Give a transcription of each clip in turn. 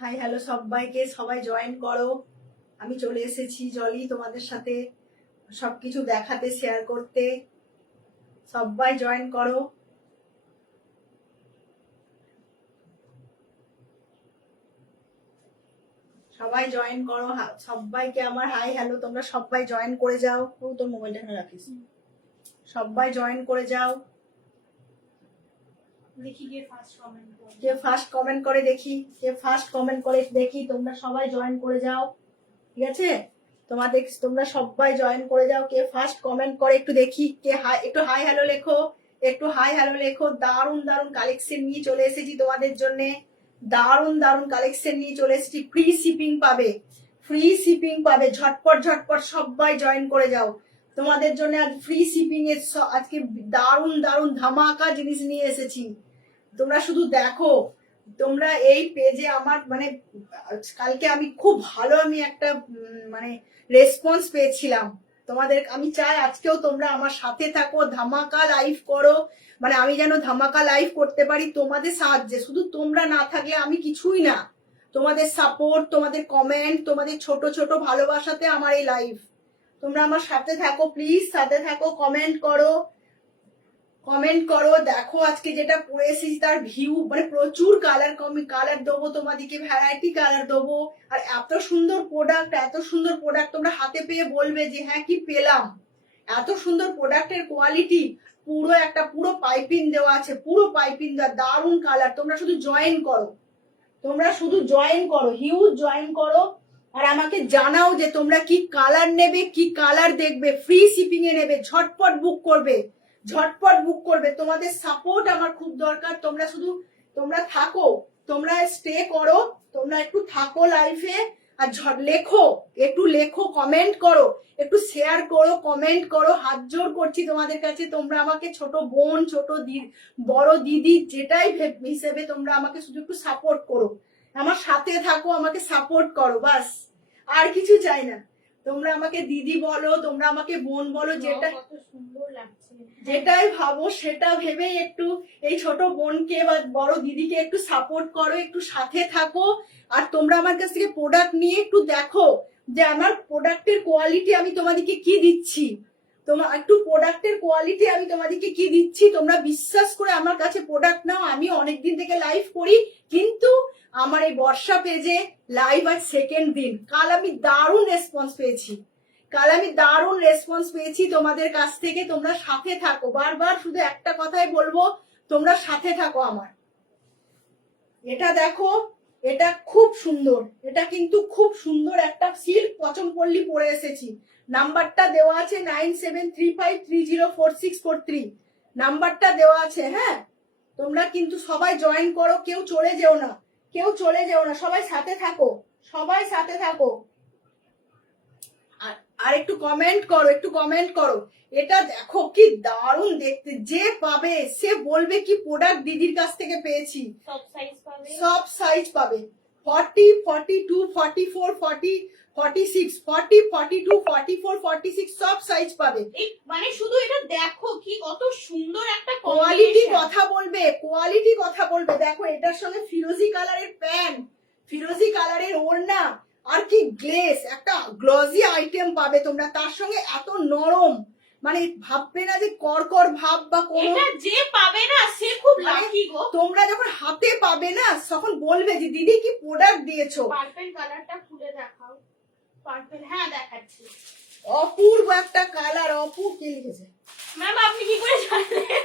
Hi hello সবাইকে, সবাই join করো। আমি চলে এসেছি জলি তোমাদের সাথে সবকিছু দেখাতে, শেয়ার করতে। সবাই জয়েন করো। সবাই জয়েন করো, সবাইকে আমার হাই হ্যালো। তোমরা সবাই জয়েন করে যাও। ও তোর মোবাইলটা এখানে রাখিস। সবাই জয়েন করে যাও। দেখি কে ফার্স্ট কমেন্ট করে। কে ফার্স্ট কমেন্ট করে দেখি, কে ফার্স্ট কমেন্ট করে দেখি। তোমরা সবাই জয়েন করে যাও, ঠিক আছে? তোমরা সবাই জয়েন করে যাও। কে ফার্স্ট কমেন্ট করে একটু দেখি। কে হাই, একটু হাই হ্যালো লেখো, একটু হাই হ্যালো লেখো। দারুণ দারুণ কালেকশন নিয়ে চলে এসেছি তোমাদের জন্য। দারুণ দারুণ কালেকশন নিয়ে চলে এসেছি। ফ্রি শিপিং পাবে, ফ্রি শিপিং পাবে। ঝটপট ঝটপট সবাই জয়েন করে যাও। তোমাদের জন্য আজ ফ্রি শিপিং এর আজকে দারুণ দারুণ ধামাকা জিনিস নিয়ে এসেছি। তোমরা শুধু দেখো। তোমরা এই পেজে আমার মানে কালকে আমি খুব ভালো একটা মানে রেসপন্স পেয়েছিলাম তোমাদের। আমি চাই আজকেও তোমরা আমার সাথে থাকো, ধামাকা লাইভ করো। মানে আমি যেন ধামাকা লাইভ করতে পারি তোমাদের সাহায্যে। শুধু তোমরা না থাকলে আমি কিছুই না। তোমাদের সাপোর্ট, তোমাদের কমেন্ট, তোমাদের ছোট ছোট ভালোবাসাতে আমার এই লাইভ। তোমরা আমার সাথে থাকো, প্লিজ সাথে থাকো। কমেন্ট করো, কমেন্ট করো। দেখো আজকে যেটা পরে এসেছি তার ভিউ, মানে প্রচুর কালার, কালার দেবো তোমাদেরকে, ভ্যারাইটি কালার দেবো। আর এত সুন্দর প্রোডাক্ট, এত সুন্দর প্রোডাক্ট তোমরা হাতে পেয়ে বলবে যে হ্যাঁ কি পেলাম। এত সুন্দর প্রোডাক্টের কোয়ালিটি। পুরো পাইপিং দেওয়া আছে, পুরো পাইপিং দেওয়া, দারুণ কালার। তোমরা শুধু জয়েন করো, তোমরা শুধু জয়েন করো, হিউজ জয়েন করো। আর আমাকে জানাও যে তোমরা কি কালার নেবে, কি কালার দেখবে। ফ্রি শিপিং এ নেবে, ঝটপট বুক করবে, ঝটপট বুক করবে। তোমাদের সাপোর্ট আমার খুব দরকার। তোমরা থাকো, তোমরা স্টে করো, তোমরা একটু থাকো লাইফে। আর লেখো, একটু লেখো, কমেন্ট করো, একটু শেয়ার করো, কমেন্ট করো। হাত জোর করছি তোমাদের কাছে। তোমরা আমাকে ছোট বোন, বড় দিদি, যেটাই হিসেবে তোমরা আমাকে শুধু একটু সাপোর্ট করো। আমার সাথে থাকো, আমাকে সাপোর্ট করো, বাস। আর কিছু চাই না। তোমরা আমাকে দিদি বলো, তোমরা আমাকে বোন বলো, কত সুন্দর লাগছে। যেটাই ভাবো সেটা ভেবেই একটু এই ছোট বোনকে বা বড় দিদিকে একটু সাপোর্ট করো, একটু সাথে থাকো। আর তোমরা আমার কাছ থেকে প্রোডাক্ট নিয়ে একটু দেখো যে আমার প্রোডাক্টের কোয়ালিটি আমি তোমাদেরকে কি দিচ্ছি। একটু প্রোডাক্টের কোয়ালিটি আমি তোমাদেরকে কি দিচ্ছি, তোমরা বিশ্বাস করে আমার কাছে প্রোডাক্ট নাও। আমি অনেকদিন থেকে লাইভ করি, কিন্তু আমার এই বর্ষা পেজে লাইভ আজ সেকেন্ড দিন। কাল আমি দারুণ রেসপন্স পেয়েছি তোমাদের কাছ থেকে। তোমরা সাথে থাকো, বারবার শুধু একটা কথাই বলবো, তোমরা সাথে থাকো আমার। এটা দেখো, এটা খুব সুন্দর, এটা কিন্তু খুব সুন্দর একটা সিল্ক পচমপল্লী পরে এসেছি। নাম্বারটা দেওয়া আছে 9735304643, নাম্বারটা দেওয়া আছে। হ্যাঁ, তোমরা কিন্তু সবাই জয়েন করো, কেউ চলে যেও না, কেউ চলে যেও না। সবাই সাথে থাকো, সবাই সাথে থাকো। আর একটু কমেন্ট করো, একটু কমেন্ট করো। এটা দেখো কি দারুণ দেখতে। যে পাবে সে বলবে কি প্রোডাক্ট দিদির কাছ থেকে পেয়েছি। সব সাইজ পাবে, সব সাইজ পাবে। 40, 42, 44, 40, 46, 40, 42, 44, 46 সব সাইজ পাবে। মানে শুধু এটা দেখো কি কত সুন্দর একটা কোয়ালিটি কথা বলবে, কোয়ালিটি কথা বলবে। দেখো এটার সঙ্গে ফিরোজি কালারের প্যান্ট, ফিরোজি কালারের ওড়না, আর কি গ্লেস, একটা গ্লজি আইটেম পাবে তোমরা। তার সঙ্গে এত নরম, মানে ভাববে না যে কড়কড় ভাব বা কোনো। এটা যে পাবে না সে খুব লাকি গো। তোমরা যখন হাতে পাবে না তখন বলবে যে দিদি কি প্রোডাক্ট দিয়েছো। পার্পল কালারটা খুলে দেখাও। পার্পল, হ্যাঁ দেখাচ্ছি। অপূর্ব একটা কালার। অপূর্ব কি লিখেছে ম্যাম, আপনি কি করে জানলেন?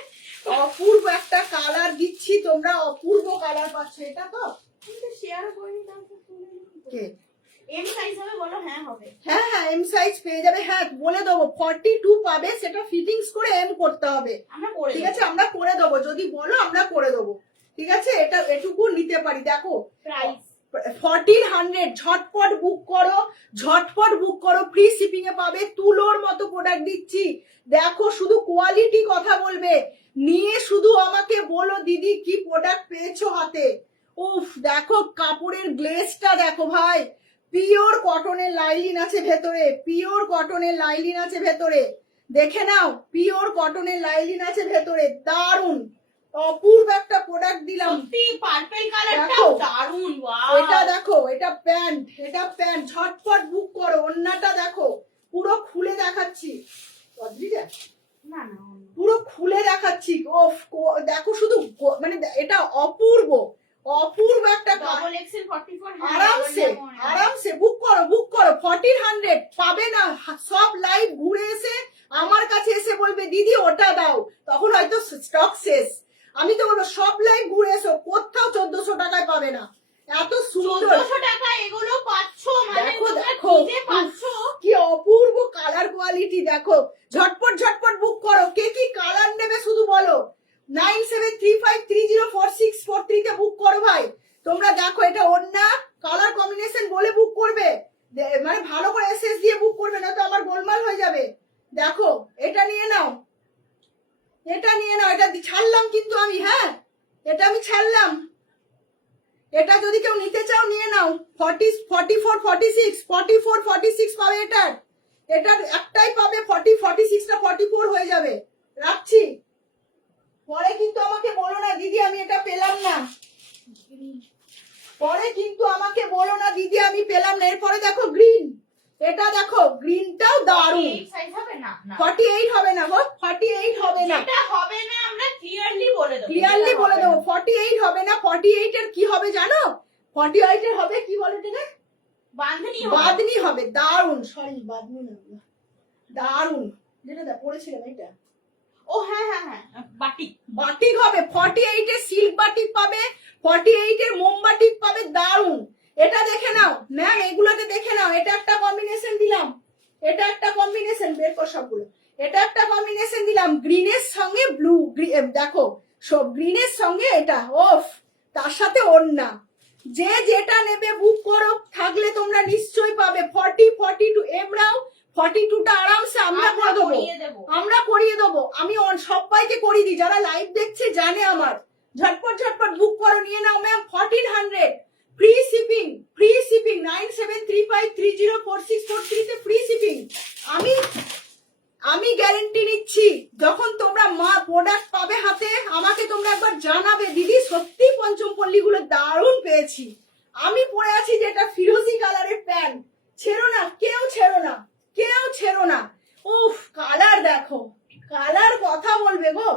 অপূর্ব একটা কালার দিচ্ছি, তোমরা অপূর্ব কালার পাচ্ছ। এটা তো কিন্তু শেয়ার করি না তো তুলে কে এম সাইজ হবে বলো? হ্যাঁ হবে। হ্যাঁ হ্যাঁ, এম সাইজ পেয়ে যাবে। হ্যাঁ বলে দেবো, 42 পাবে, সেটা ফিটিংস করে এম করতে হবে। আমরা করে ঠিক আছে, আমরা করে দেবো। যদি বলো আমরা করে দেবো, ঠিক আছে? এটা এটুকু নিতে পারি। দেখো প্রাইস 1400, ঝটপট বুক করো, ঝটপট বুক করো। ফ্রি শিপিং এ পাবে। তুলোর মতো প্রোডাক্ট দিচ্ছি। দেখো শুধু কোয়ালিটি কথা বলবে, নিয়ে শুধু আমাকে বলো দিদি কি প্রোডাক্ট পেয়েছো হাতে। উফ, দেখো কাপড়ের গ্লেজটা দেখো ভাই। পিওর কটনের লাইলিন আছে ভেতরে, পিওর কটনের লাইলিন আছে ভেতরে। দেখে নাও, পিওর কটনের লাইলিন আছে ভেতরে। দারুন, অপূর্ব একটা প্রোডাক্ট দিলাম। সত্যি পার্পল কালারটা দেখো। দারুণ, ওয়াও। এটা দেখো, এটা প্যান্ট, ঝটপট বুক করো। ওন্নাটা দেখো, পুরো খুলে দেখাচ্ছি। বদলিটা? না না, পুরো খুলে দেখাচ্ছি। ওফ, দেখো শুধু মানে এটা অপূর্ব একটা ডবল এক্সেল 44 আরামসে বুক করো 40-100 পাবে না। সব লাইভ ঘুরে এসে আমার কাছে এসে বলবে দিদি ওটা দাও, তখন হয়তো স্টক শেষ। আমি তো বলবো সব লাইভ ঘুরে এসো, কোথাও 1400 টাকায় পাবে না। এত সুন্দর 1400 টাকা এগুলো পাচ্ছো, মানে দেখো, তোমরা দেখো। কি যে পাচ্ছো। কি অপূর্ব কালার কোয়ালিটি দেখো। ঝটপট বুক করো। কে কি কালার নেবে শুধু বলো। 9735304643 তে বুক করো ভাই। তোমরা দেখো, এটা ওন্না কালার কম্বিনেশন বলে বুক করবে, মানে ভালো করে এসএস দিয়ে বুক করবে, না তো আমার গোলমাল হয়ে যাবে। দেখো, এটা নিয়ে নাও, এটা ছাড়লাম কিন্তু আমি, হ্যাঁ এটা আমি ছাড়লাম। এটা যদি কেউ নিতে চাও নিয়ে নাও। 44-46 পাবে। এটার একটাই পাবে 40-46টা 44 হয়ে যাবে। রাখছি। পরে কিন্তু আমাকে বলো না দিদি আমি এটা পেলাম না। পরে কিন্তু আমাকে বলো না দিদি আমি পেলাম না। এরপরে দেখো গ্রিন, এটা দেখো গ্রিনটাও দারুণ। 48 সাইজ হবে না? না 48 হবে না গো, 48 হবে না। এটা হবে না, আমরা ক্লিয়ারলি বলে দেব। 48 হবে না। 48 এর কি হবে জানো? 48 এর হবে কি বলে এটা? বাঁধনি হবে। দারুণ, সরি বাঁধনি না, দারুণ। যেটা পড়েছিলাম এটা, ও হ্যাঁ হ্যাঁ হ্যাঁ, বাটিক হবে। 48 এর সিল্ক বাটিক পাবে, 48 এর মোম বাটিক পাবে। দারুণ। এটা দেখে নাও ম্যাম, এগুলোতে দেখে নাও। এটা একটা কম্বিনেশন দিলাম, এটা একটা কম্বিনেশন, বের কর সবগুলো। এটা একটা কম্বিনেশন দিলাম গ্রিনের সঙ্গে ব্লু। দেখো সব গ্রিনের সঙ্গে এটা, ওফ, তার সাথে ওড়না। যে যেটা নেবে বুক করো, থাকলে তোমরা নিশ্চয়ই পাবে। 40-42 এমরাও 42টা আরামসে আমরা করে দেবো, আমরা করিয়ে দেবো। আমি সবাইকে করিয়ে দিই, যারা লাইভ দেখছে জানে আমার। ঝটপট বুক করো, নিয়ে নাও ম্যাম। 1400 ফ্রি শিপিং 9735304643 তে ফ্রি শিপিং। আমি গ্যারেন্টি নিচ্ছি, যখন তোমরা প্রোডাক্ট পাবে হাতে, আমাকে তোমরা একবার জানাবে দিদি সত্যি পঞ্চমপল্লীগুলো দারুণ পেয়েছি। আমি পরে আছি যেটা ফিরোজি কালারের প্যান্ট, ছেড়ো না, কেউ ছেড়ো না। উফ, কালার দেখো, কালার কথা বলবে গো,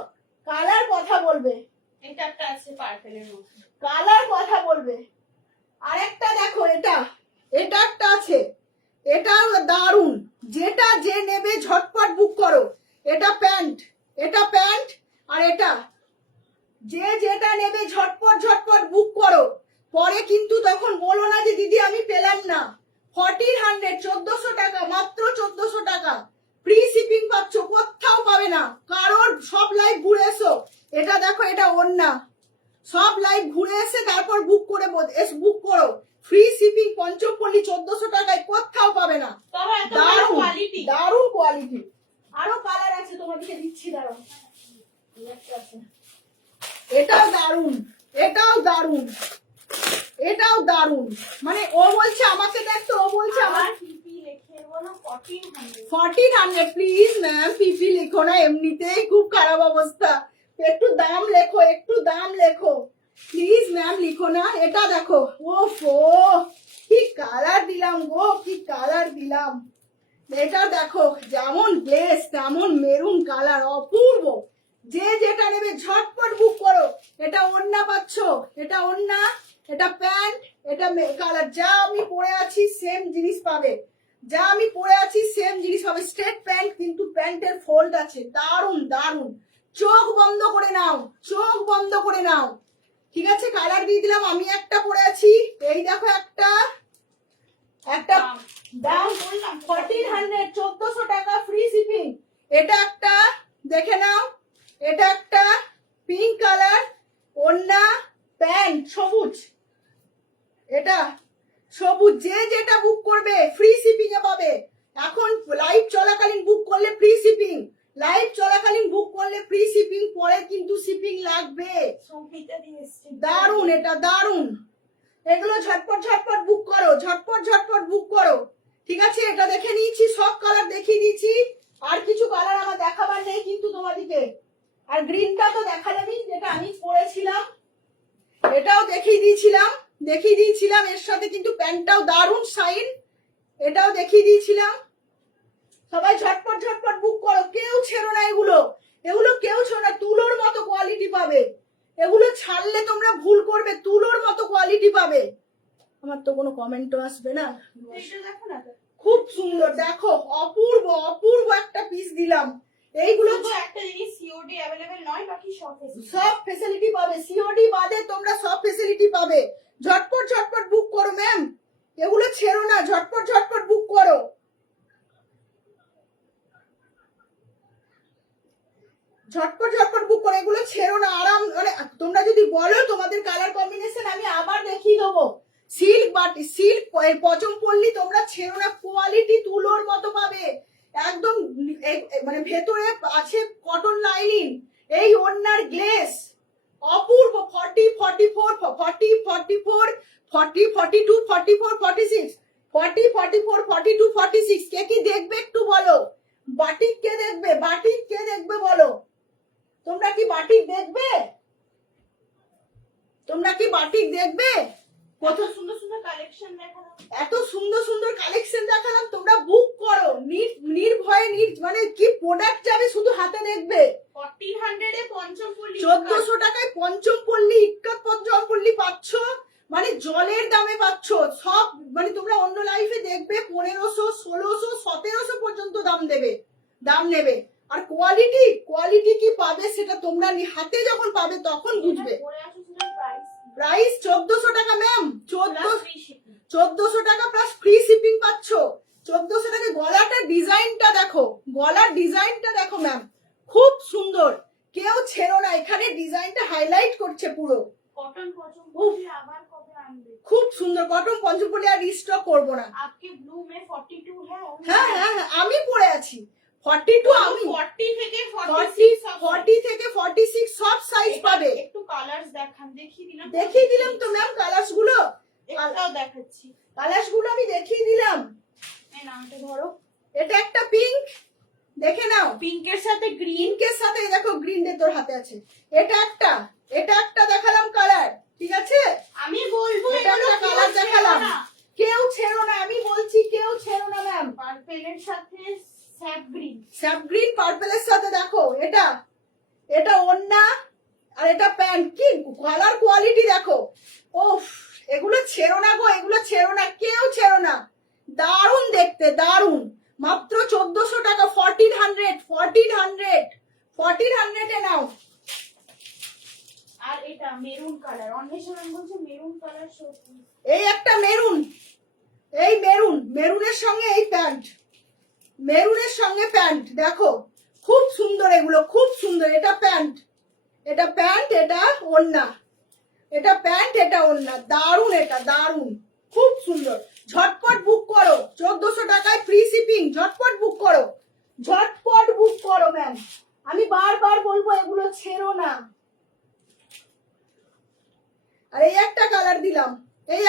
কালার কথা বলবে। এটা একটা আছে পার্পলের মধ্যে, কালার কথা বলবে। আরেকটা দেখো, এটা একটা আছে, এটাও দারুণ। যেটা যে নেবে ঝটপট বুক করো। এটা প্যান্ট, আর এটা যে যেটা নেবে ঝটপট বুক করো। পরে কিন্তু তখন বলো না যে দিদি আমি পেলাম না। 1400 1400 টাকা, মাত্র 1400 টাকা ফ্রি শিপিং পাচ্ছ, কোথাও পাবে না। কারোর সব লাইভ ঘুরে এসো। এটা দেখো, এটা ওন্না। সব লাইভ ঘুরে এসে তারপর বুক করো। ফ্রি শিপিং পঞ্চমপল্লী 1400 টাকায়, কোথাও পাবে না। দারুণ কোয়ালিটি। আরো কালার আছে, তোমাদেরকে দিচ্ছি, দাঁড়াও। এটাও দারুণ। মানে ও বলছে আমাকে দেখতো, ও বলছে আমার পিপি লিখে বলো 1400। প্লিজ ম্যাম পিপি লিখো না, এমনিতেই খুব খারাপ অবস্থা। একটু দাম লেখো প্লিজ ম্যাম, লিখো না। এটা দেখো, ওফো কি কালার দিলাম গো, কি কালার দিলাম। এটা দেখো, যেমন গ্লেজ তেমন মেরুন কালার, অপূর্ব। যে যেটা নেবে ঝটপট বুক করো। এটা ওড়না পাচ্ছ, এটা ওড়না, এটা প্যান্ট, এটা কালার। যা আমি পরে আছি সেম জিনিস পাবে, স্ট্রেট প্যান্ট, কিন্তু প্যান্টের ফোল্ড আছে। দারুণ। চোখ বন্ধ করে নাও। ঠিক আছে, কালার দিয়ে দিলাম। আমি একটা পরে আছি, এই দেখো, একটা দাম 1400 1400 টাকা ফ্রি শিপিং। এটা একটা দেখে নাও, এটা একটা পিঙ্ক কালার, ওড়না, প্যান্ট সবুজ। এটা সবুজ। যে যেটা বুক করবে ফ্রি শিপিং এ পাবে। এখন লাইভ চলাকালীন বুক করলে ফ্রি শিপিং, পরে কিন্তু শিপিং লাগবে। দারুণ, এটা দারুণ। এগুলো ঝটপট বুক করো, ঠিক আছে। এটা দেখে নিয়েছি, সব কালার দেখিয়ে দিয়েছি। আর কিছু কালার আমার দেখাবার নেই কিন্তু তোমাদেরকে, আর গ্রিনটা তো দেখালামই, যেটা আমি পরেছিলাম, এটাও দেখিয়ে দিয়েছিলাম। এর সাথে কিন্তু প্যান্টটাও দারুণ শাইন, এটাও দেখিয়ে দিয়েছিলাম। সবাই ঝটপট ঝটপট বুক করো, কেউ ছেড়ো না এগুলো কেউ ছেড়ো না। তুলোর মতো কোয়ালিটি পাবে, এগুলো ছাড়লে তোমরা ভুল করবে, তুলোর মতো কোয়ালিটি পাবে। আমার তো কোনো কমেন্টও আসবে না। এটা দেখো না তো, খুব সুন্দর, দেখো অপূর্ব অপূর্ব একটা পিস দিলাম। এইগুলো শুধু একটা জিনিস সিওডি অ্যাভেলেবেল নয়, বাকি সব সব ফেসিলিটি পাবে, সিওডি বাদে তোমরা সব ফেসিলিটি পাবে। ঝটপট ঝটপট বুক করো ম্যাম, এগুলো ছেড়ো না, ঝটপট ঝটপট বুক করো। ঝটপট ঝটপট বুক করো, এগুলো ছেড়ো না, আরাম। মানে তোমরা যদি বলো তোমাদের কালার কম্বিনেশন আমি আবার দেখিয়ে দেবো। সিল্ক বাটি, সিল্ক পচম পল্লী তোমরা ছেড়ো না, কোয়ালিটি তুলোর মতো পাবে একদম। মানে ভেতরে আছে কটন লাইনিং, এই ওড়নার গ্লেস অপূর্ব। 40, 44, 40, 44, 40, 42, 44, 46, 40, 44, 42, 46। কে কি দেখবে একটু বলো? বাটিক কে দেখবে? বাটিক কে দেখবে বলো? তোমরা কি বাটিক দেখবে? তোমরা কি বাটিক দেখবে? কত সুন্দর সুন্দর কালেকশন দেখালাম, এত সুন্দর সুন্দর কালেকশন দেখালাম, তোমরা বুক করো নির্ভয়ে। মানে কি প্রোডাক্ট যাবে শুধু হাতে দেখবে। 1400 এ পঞ্চম পল্লী, 1400 টাকায় পঞ্চম পল্লী, ইক্কাত পঞ্চম পল্লী পাচ্ছ, মানে জলের দামে পাচ্ছ সব। মানে তোমরা অন্য লাইফে দেখবে 1500, 1600, 1700 পর্যন্ত দাম নেবে। আর কোয়ালিটি কি পাবে সেটা তোমরা হাতে যখন পাবে তখন বুঝবে। পরে আসো শুধু প্রাইস প্রাইস 1400 টাকা ম্যাম, প্লাস ফ্রি শিপিং। 1400 টাকা প্লাস ফ্রি শিপিং পাচ্ছ। 1400 টাকা। গলাটার ডিজাইনটা দেখো, গলার ডিজাইনটা দেখো ম্যাম, খুব সুন্দর। কেউ ছেড়ো না, এখানে ডিজাইনটা হাইলাইট করছে পুরো। কটন পঞ্চম পল্লী আবার কবে আনবে? খুব সুন্দর কটন পঞ্চমপল্লী, আর রিস্টক করবো না। आपके ब्लू में 42 है? হ্যাঁ হ্যাঁ হ্যাঁ, আমি পরে আছি 42। আমি 40 থেকে 40 46 40 থেকে 46 সব সাইজ পাবে। একটু কালারস দেখান, দেখিয়ে দিলাম তো ম্যাম কালার্স গুলো, একটাও দেখাচ্ছি। কালার্স গুলো আমি দেখিয়ে দিলাম। এই নামটা ধরো, এটা একটা পিঙ্ক, দেখে নাও। পিঙ্কের সাথে গ্রিন, পিঙ্কের সাথে এই দেখো গ্রিন ডে তোর হাতে আছে। এটা একটা দেখালাম কালার, ঠিক আছে। আমি বলবো এটা এগুলো একটা কালার দেখালাম, না। কেউ ছেড়ো না, আমি বলছি কেউ ছেড়ো না ম্যাম। পার্পেলের সাথে স্যাপ গ্রিন, স্যাপ গ্রিন পার্পেলের সাথে দেখো, এটা ওড়না আর এটা প্যান্ট, কি কালার কোয়ালিটি দেখো। ওফ, এগুলো ছেড়ো না গো, এগুলো ছেড়ো না, কেউ ছেড়ো না। দারুণ দেখতে, দারুণ। মাত্র 1400 টাকা, 1400 এ নাও। আর এটা মেরুন কালার, অন্বেষণ বলছে মেরুন কালার সত্যি। এই একটা মেরুনের সঙ্গে এই প্যান্ট, মেরুনের সঙ্গে প্যান্ট দেখো, খুব সুন্দর, এগুলো খুব সুন্দর। এটা প্যান্ট, এটা ওড়না, এটা প্যান্ট, এটা ওড়না, দারুণ, এটা দারুণ, খুব সুন্দর। ঝটপট বুক করো, 1400 টাকায় ফ্রি শিপিং। ঝটপট বুক করো ম্যাম, আমি বারবার বলবো এগুলো ছেড়ো না। আর এই একটা কালার দিলাম, এই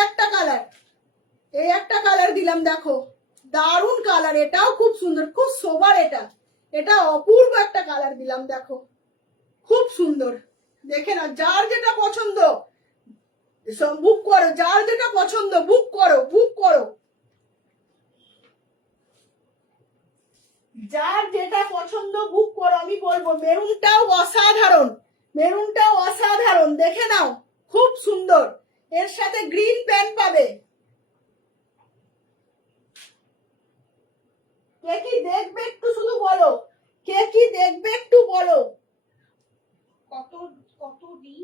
একটা কালার দিলাম দেখো, দারুণ কালার, এটাও খুব সুন্দর, খুব সোবার। এটা অপূর্ব একটা কালার দিলাম দেখো, খুব সুন্দর। দেখে না, যার যেটা পছন্দ বুক করো, যার যেটা পছন্দ বুক করো, যার যেটা পছন্দ বুক করো। আমি বলবো মেরুনটাও অসাধারণ, দেখে নাও, খুব সুন্দর। এর সাথে গ্রিন প্যান্ট পাবে। কে কি দেখবে একটু শুধু বলো, কত কত দি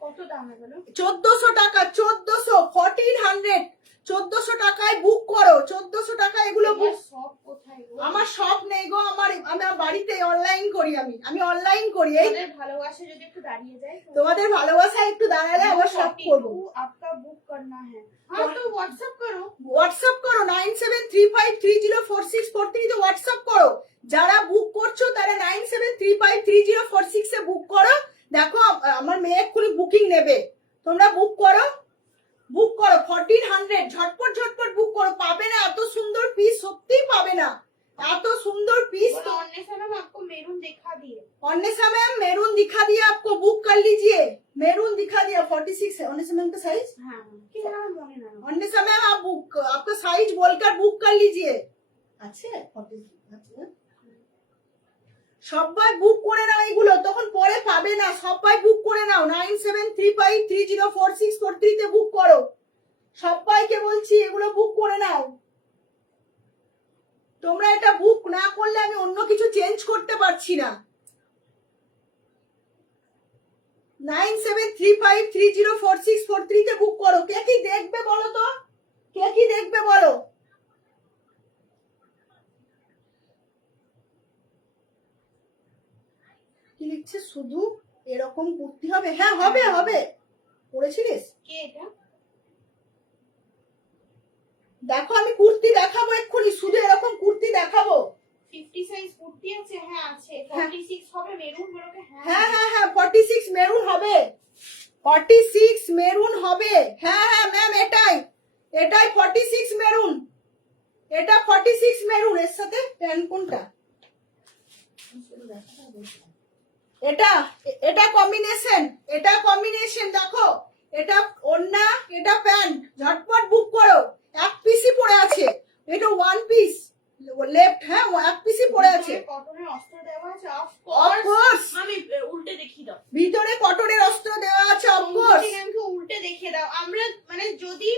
কত দাম এগুলো? 1400 টাকা, 1400 টাকায় বুক করো। 1400 টাকা এগুলো বুক। সব কোথায় গো? আমার শপ নেই গো, আমার বাড়িতে অনলাইন করি, আমি অনলাইন করি। এই তোমাদের ভালোবাসা যদি একটু দাঁড়িয়ে যায়, তোমাদের ভালোবাসা একটু দাঁড়ালে আমার শপ করবো। आपका बुक करना है, हाँ तो व्हाट्सएप करो। 9735304643 তে হোয়াটসঅ্যাপ করো। যারা বুক করছো তারা 97353046 এ বুক করো। দেখো আমার মেয়ে এক্ষুনি বুকিং নেবে, তোমরা বুক করো 1400। ঝটপট বুক করো, পাবে না এত সুন্দর পিস, সত্যিই পাবে না এত সুন্দর পিস। अन्य से मैम आपको मेरून दिखा दिए। अन्वेषा मैम मेरून दिखा दिया आपको, बुक कर लीजिए। मेरून दिखा दिया 46 है अन्वेषा मैम का साइज। হ্যাঁ কি না মনে না अन्वेषा मैम आप बुक आपका साइज बोलकर बुक कर लीजिए। अच्छा 46 अच्छा সবাই বুক করে নাও, এগুলো তখন পরে পাবে না। সবাই বুক করে নাও 9735304643 তে বুক করো। সবাইকে বলছি এগুলো বুক করে নাও। তোমরা এটা বুক না করলে আমি অন্য কিছু চেঞ্জ করতে পারছি না। 9735304643 তে বুক করো। কে কি দেখবে বলো তো, কে কি দেখবে বলো। কি লিখছে শুধু এরকম কুর্তি হবে? হ্যাঁ হবে হবে। পড়েছিলিস? কে এটা দেখো আমি কুর্তি দেখাবো এক্ষুনি, শুধু এরকম কুর্তি দেখাবো। 50 সাইজ কুর্তি আছে হ্যাঁ আছে 46 হবে মেরুন বলকে হ্যাঁ হ্যাঁ হ্যাঁ হ্যাঁ 46 মেরুন হবে, 46 মেরুন হবে। হ্যাঁ হ্যাঁ ম্যাম এটাই এটাই 46 মেরুন, এটা 46 মেরুন। এর সাথে প্যান্ট কোনটা? এটা এটা কম্বিনেশন, এটা কম্বিনেশন দেখো। এটা ওন্না, এটা প্যান্ট। ঝটপট বুক করো। এক পিসই পড়ে আছে, এটা ওয়ান পিস লেফট। হ্যাঁ এক পিসই পড়ে আছে। কটনের অস্ত্র দেওয়া আছে অফ Of course। আমি উল্টে দেখিয়ে দাও ভিতরে কটনের অস্ত্র দেওয়া আছে অফকোর্স। আমাকে উল্টে দেখিয়ে দাও। আমরা মানে যদি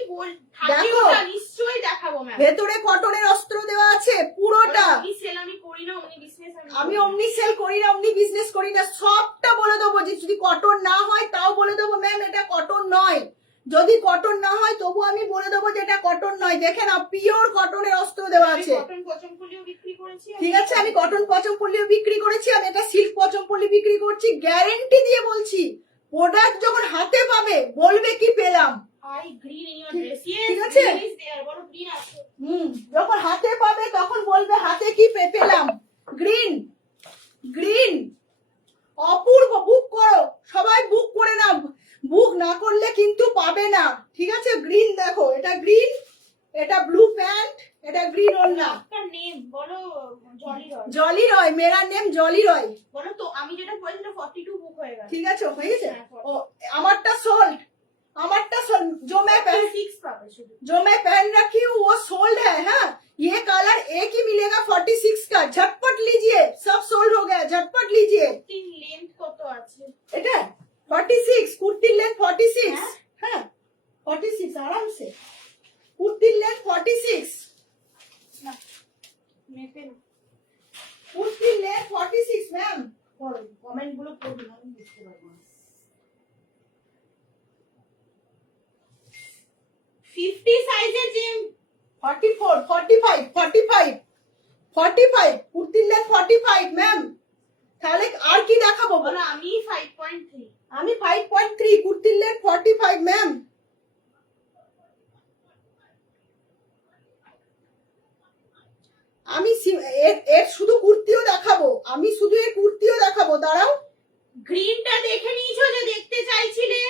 থাকে দেখো। ওটা নিশ্চয়ই দেখাবো ম্যাম। ভেতরে কটনের অস্ত্র দেওয়া আছে পুরোটা। আমি সেল আমি করি না অমনি বিজনেস আমি অমনি সেল করি না, অমনি বিজনেস করি না। সবটা বলে দেবো, যে যদি কটন না হয় তাও বলে দেবো ম্যাম এটা কটন নয়। যদি কটন না হয় তবু আমি বলে দেবো যে এটা কটন নয়। দেখেন পিওর কটনের অস্ত্র দেওয়া আছে। কটন পচমপল্লিও বিক্রি করেছি। ঠিক আছে আমি কটন পচমপল্লিও বিক্রি করেছি, আমি এটা সিল্ক পচমপল্লি বিক্রি করছি। গ্যারেন্টি দিয়ে বলছি, প্রোডাক্ট যখন হাতে পাবে বলবে কি পেলাম। I green in your dress. ঠিক আছে। ইজ देयर বড় গ্রিন আছে। যখন হাতে পাবে তখন বলবে হাতে কি পেলাম। গ্রিন গ্রিন অপূর্ব। বুক করো, সবাই বুক করে নাও। বুক না করলে কিন্তু পাবে না। ঠিক আছে গ্রিন দেখো, এটা গ্রিন, এটা ব্লু প্যান্ট, এটা গ্রিন ওড়না। আপনার নেম বলো জলি রয়। জলি রয়, মেরা নেম জলি রয়। বলো তো আমি যেটা বলেছিলাম 42 বুক হয়ে গেল। ঠিক আছে হয়ে গেছে। হ্যাঁ, ও আমারটা সোল্ড, আমারটা sold। जो मैं 46 পাবে শুধু। जो मैं पहन रखी हूँ वो सोल्ड है। हाँ ये कलर एक ही मिलेगा 46 का। झटपट लीजिए, सब सोल्ड हो गया, झटपट लीजिए। তিন লেন্থ কত আছে? এটা 46 কুর্তির লেন্থ 46। হ্যাঁ? হ্যাঁ 46 আরাম সে। কুর্তির লেন্থ 46, না মেপে না। কুর্তির লেন্থ 46 ম্যাম। কমেন্ট গুলো পড়ুন, আমি বুঝতে পারবো না। 50 সাইজের যে 44 45 45 45 কুর্তির লেন্থ 45 ম্যাম। তাহলে আর কি দেখাবো বলো আমি 5.3। আমি 5.3 কুর্তির লেন্থ 45 ম্যাম। আমি এর শুধু কুর্তিও দেখাবো, আমি শুধু এর কুর্তিও দেখাবো। দাঁড়াও গ্রিনটা দেখে নিয়েছো যে দেখতে চাইছিলে?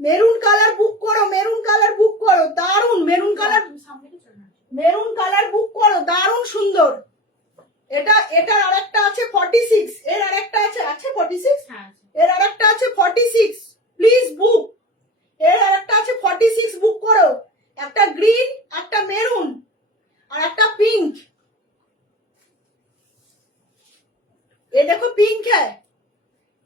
মেরুন কালার বুক করো, মেরুন কালার বুক করো। দারুন মেরুন কালার, সামনে তো চলে আসো। মেরুন কালার বুক করো, দারুন সুন্দর। এটার আরেকটা আছে 46, এর আরেকটা আছে 46, হ্যাঁ এর আরেকটা আছে 46। প্লিজ বুক। এর আরেকটা আছে 46, বুক করো। একটা গ্রিন, একটা মেরুন আর একটা পিঙ্ক। ये देखो पिंक है,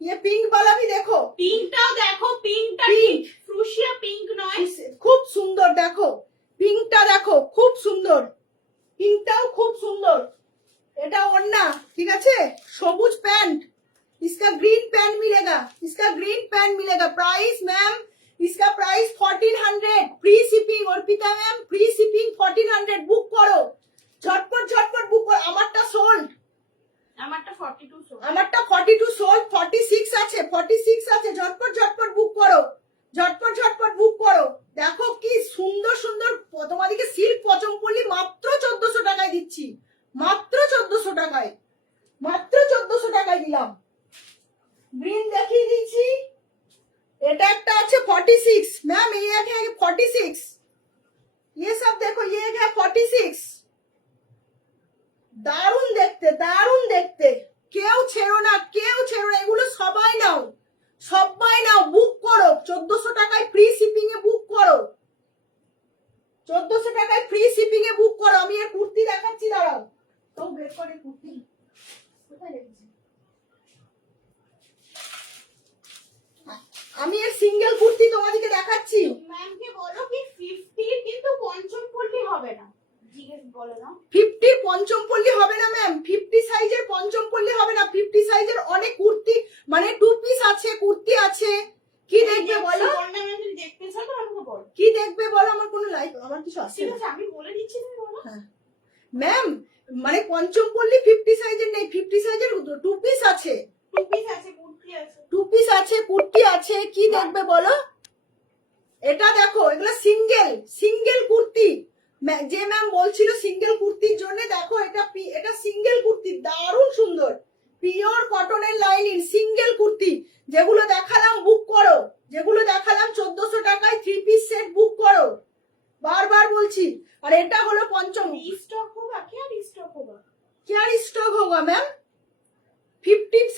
ये पिंक वाला भी देखो। পিঙ্কটাও দেখো। পিঙ্কটা Pink। ফ্রুশিয়া পিঙ্ক নয়। খুব সুন্দর দেখো, পিঙ্কটা দেখো খুব সুন্দর, পিঙ্কটাও খুব সুন্দর। এটা ওড়না। ঠিক আছে সবুজ প্যান্ট, इसका ग्रीन पैंट मिलेगा, इसका ग्रीन पैंट मिलेगा। प्राइस मैम इसका price 1400, free shipping. Arpita ma'am free shipping 1400। Book करो झटपट झटपट बुक करो। আমারটা সোল্ড, আমারটা 42 সো। আমারটা 42 সোল্ড, 46 আছে, 46 আছে। ঝটপট ঝটপট বুক করো, ঝটপট ঝটপট বুক করো। দেখো কি সুন্দর সুন্দর তোমাদেরকে সিল্ক পচমপল্লি মাত্র 1400 টাকায় দিচ্ছি, মাত্র 1400 টাকায়, মাত্র 1400 টাকায় দিলাম। গ্রিন দেখিয়ে দিচ্ছি। এটা একটা আছে 46 मैम, ये एक है 46। ये सब देखो, ये एक है 46। दारुण देखते, दारुण देखते। কেউ ছেড়ো না, কেউ ছেড়ো না, এগুলো সবাই নাও, সবাই নাও, বুক করো। 1400 টাকায় ফ্রি শিপিং এ বুক করো, 1400 টাকায় ফ্রি শিপিং এ বুক করো। আমি এর কুর্তি দেখাচ্ছি, দাঁড়াও তো বের করে কুর্তি কোথায় রেখেছি। আমি এর সিঙ্গেল কুর্তি তোমাদেরকে দেখাচ্ছি। ম্যাম কে বলো কি 50 কিন্তু পঞ্চম পল্লী হবে না, জিজ্ঞেস বলো না। 50 পঞ্চম পল্লী হবে না ম্যাম, 50 সাইজের পঞ্চম পল্লী হবে না। 50 সাইজের অনেক কুর্তি মানে 2 পিস আছে, কুর্তি আছে। কি দেখবে বলো, অর্নামেন্ট যদি দেখতে চাও তো আমাকে বলো। কি দেখবে বলো, আমার কোনো লাইফ আমার কিছু আসছে ঠিক না। আছে আমি বলে দিচ্ছি, তুমি বলো। হ্যাঁ ম্যাম, মানে পঞ্চম পল্লী 50 সাইজের নেই, 50 সাইজের 2 পিস আছে, টু পিস আছে, কুর্তি আছে। 2 পিস আছে, কুর্তি আছে। কি দেখবে বলো, এটা দেখো, এগুলো সিঙ্গেল সিঙ্গেল কুর্তি। যে ম্যাম বলছিল সিঙ্গেল কুর্তির জন্য, দেখো এটা এটা সিঙ্গেল কুর্তি, দারুণ সুন্দর পিওর কটনের লাইনিং সিঙ্গেল কুর্তি। যেগুলো দেখালাম বুক করো, যেগুলো দেখালাম 1400 টাকায় 3 পিস সেট বুক করো, বারবার বলছি। আর এটা হলো পঞ্চম। রিস্টক होगा क्या, রিস্টক होगा? क्या स्टॉक होगा मैम? 50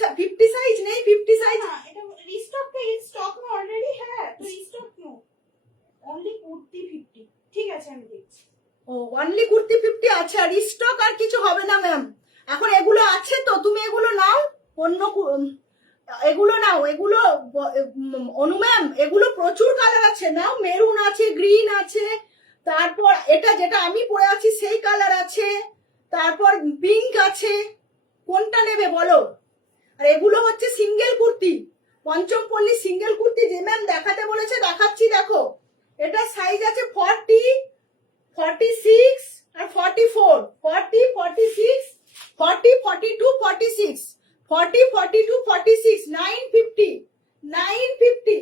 साइज नहीं, 50 साइज हाँ এটা রিস্টক पे स्टॉक में ऑलरेडी है तो রিস্টক क्यों? ओनली कुर्ती 50। ঠিক আছে আমি দেখছি। ও অনলি কুর্তি 50 আছে, আর স্টক আর কিছু হবে না ম্যাম। এখন এগুলো আছে তো, তুমি এগুলো নাও, অন্য এগুলো নাও, এগুলো অনু ম্যাম এগুলো প্রচুর কালার আছে, নাও। মেরুন আছে, গ্রিন আছে, তারপর এটা যেটা আমি পরে আছি সেই কালার আছে, তারপর পিঙ্ক আছে, কোনটা নেবে বলো। আর এগুলো হচ্ছে সিঙ্গেল কুর্তি, পঞ্চম পল্লী সিঙ্গেল কুর্তি। যে ম্যাম দেখাতে বলেছে দেখাচ্ছি, দেখো এটা সাইজ আছে 40, 46 আর 44, 40, 46, 40, 42, 46, 40, 42, 46, 950, 950।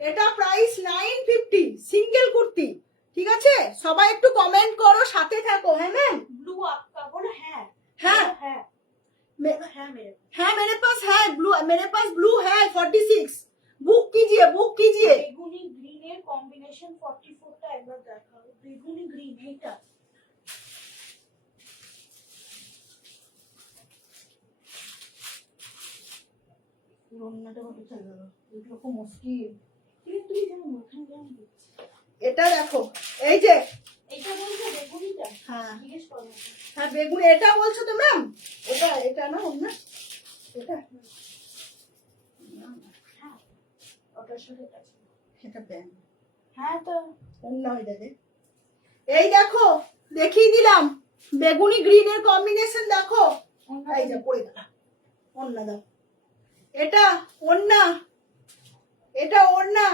এটা প্রাইস 950 সিঙ্গেল কুর্তি। ঠিক আছে, সবাই একটু কমেন্ট করো, সাথে থাকো। হ্যাঁ ম্যাম, ब्लू आपका बोलो है? हाँ है है मेरे है, मेरे पास है ब्लू, मेरे पास ब्लू है 46। बुक कीजिए, बुक कीजिए। বেগুনি গ্রিনের কম্বিনেশন 44 টা একবার দেখাও। বেগুনি গ্রিন এটা রন্নাটা ভালো চলে গেল, এগুলো খুব মুশকিল। তুই যেমন ওখানে যেমন দেখছি। এটা দেখো, এই যে এটা বলছো বেগুনিটা? হ্যাঁ জিজ্ঞেস করো। হ্যাঁ বেগুন, এটা বলছো তো ম্যাম? এটা এটা না অন্য, এটা হ্যাঁ ওটার সাথে এটা আছে। এটা প্যান হ্যাঁ তো অন্য হয়ে যাবে। এই দেখো, দেখিয়ে দিলাম বেগুনি গ্রিনের কম্বিনেশন, দেখো। এই যে পড়ে গেল, অন্য দাও। এটা ওন্না, এটা ওন্না,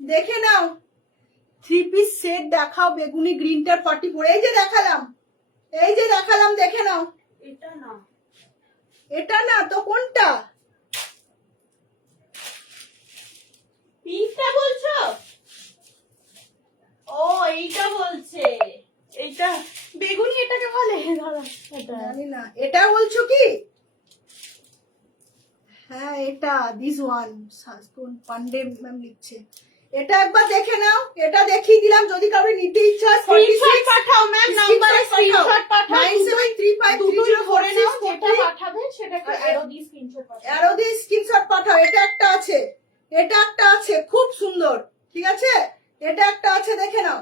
দেখে নাও। 3 পিস সেট দেখাও, বেগুনি গ্রিনটার 44। এই যে দেখালাম, এই যে দেখালাম, দেখে নাও। এটা না, এটা না তো কোনটা? পিঙ্কটা বলছো? ও এইটা বলছে, এইটা বেগুনি এটাকে বলে। দাঁড়া এটা জানি না, এটা বলছো কি? হ্যাঁ এটা দিস ওয়ান, পান্ডে ম্যাম লিখছে। এটা একবার দেখে নাও, এটা দেখিয়ে দিলাম। যদি কারো নিতে ইচ্ছা হয় স্ক্রিনশট পাঠাও ম্যাম, নাম্বারে স্ক্রিনশট পাঠাও। 973530 করে নাও, যেটা 4640। পাঠাবে সেটাকে অ্যারো দিয়ে স্ক্রিনশট পাঠাও। অ্যারো দিয়ে স্ক্রিনশট পাঠাও। এটা একটা আছে, এটা একটা আছে, খুব সুন্দর। ঠিক আছে, এটা একটা আছে, দেখে নাও।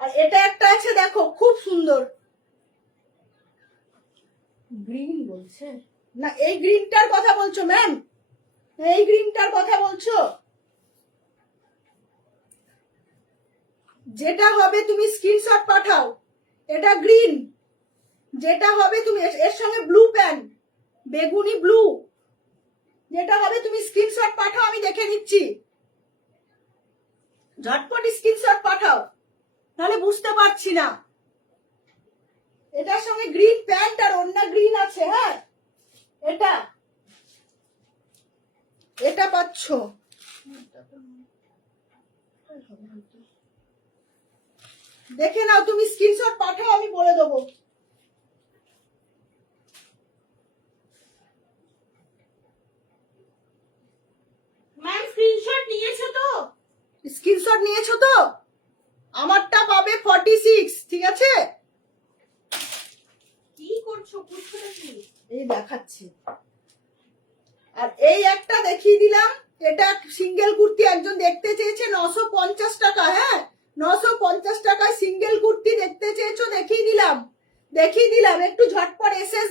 আর এটা একটা আছে, দেখো খুব সুন্দর। গ্রিন বলছে না, এই গ্রিনটার কথা বলছো ম্যাম? এই গ্রিনটার কথা বলছো? যেটা হবে তুমি স্ক্রিনশট পাঠাও। এটা গ্রিন, যেটা হবে তুমি এর সঙ্গে ব্লু প্যান্ট, বেগুনি ব্লু, যেটা হবে তুমি স্ক্রিনশট পাঠাও, আমি দেখে নিচ্ছি। ঝটপট স্ক্রিনশট পাঠাও, নাহলে বুঝতে পারছি না। এটার সঙ্গে গ্রিন প্যান্ট আর অন্য গ্রিন আছে। হ্যাঁ এটা, এটা পাচ্ছ। দেখে নাও, তুমি স্ক্রিনশট পাঠাও, আমি বলে দেবো। ম্যাম স্ক্রিনশট নিয়েছো তো? স্ক্রিনশট নিয়েছো তো? আমারটা পাবে 46, ঠিক আছে? করছো? কুর্তিটা কি? এই দেখাচ্ছি। আর এই একটা দেখিয়ে দিলাম, এটা সিঙ্গেল কুর্তি একজন দেখতে চেয়েছে 950 টাকা। হ্যাঁ, 950 টাকায় সিঙ্গেল কুর্তি দেখতে চেয়েছো, দেখিয়ে দিলাম। একটু ঝটপট এসএস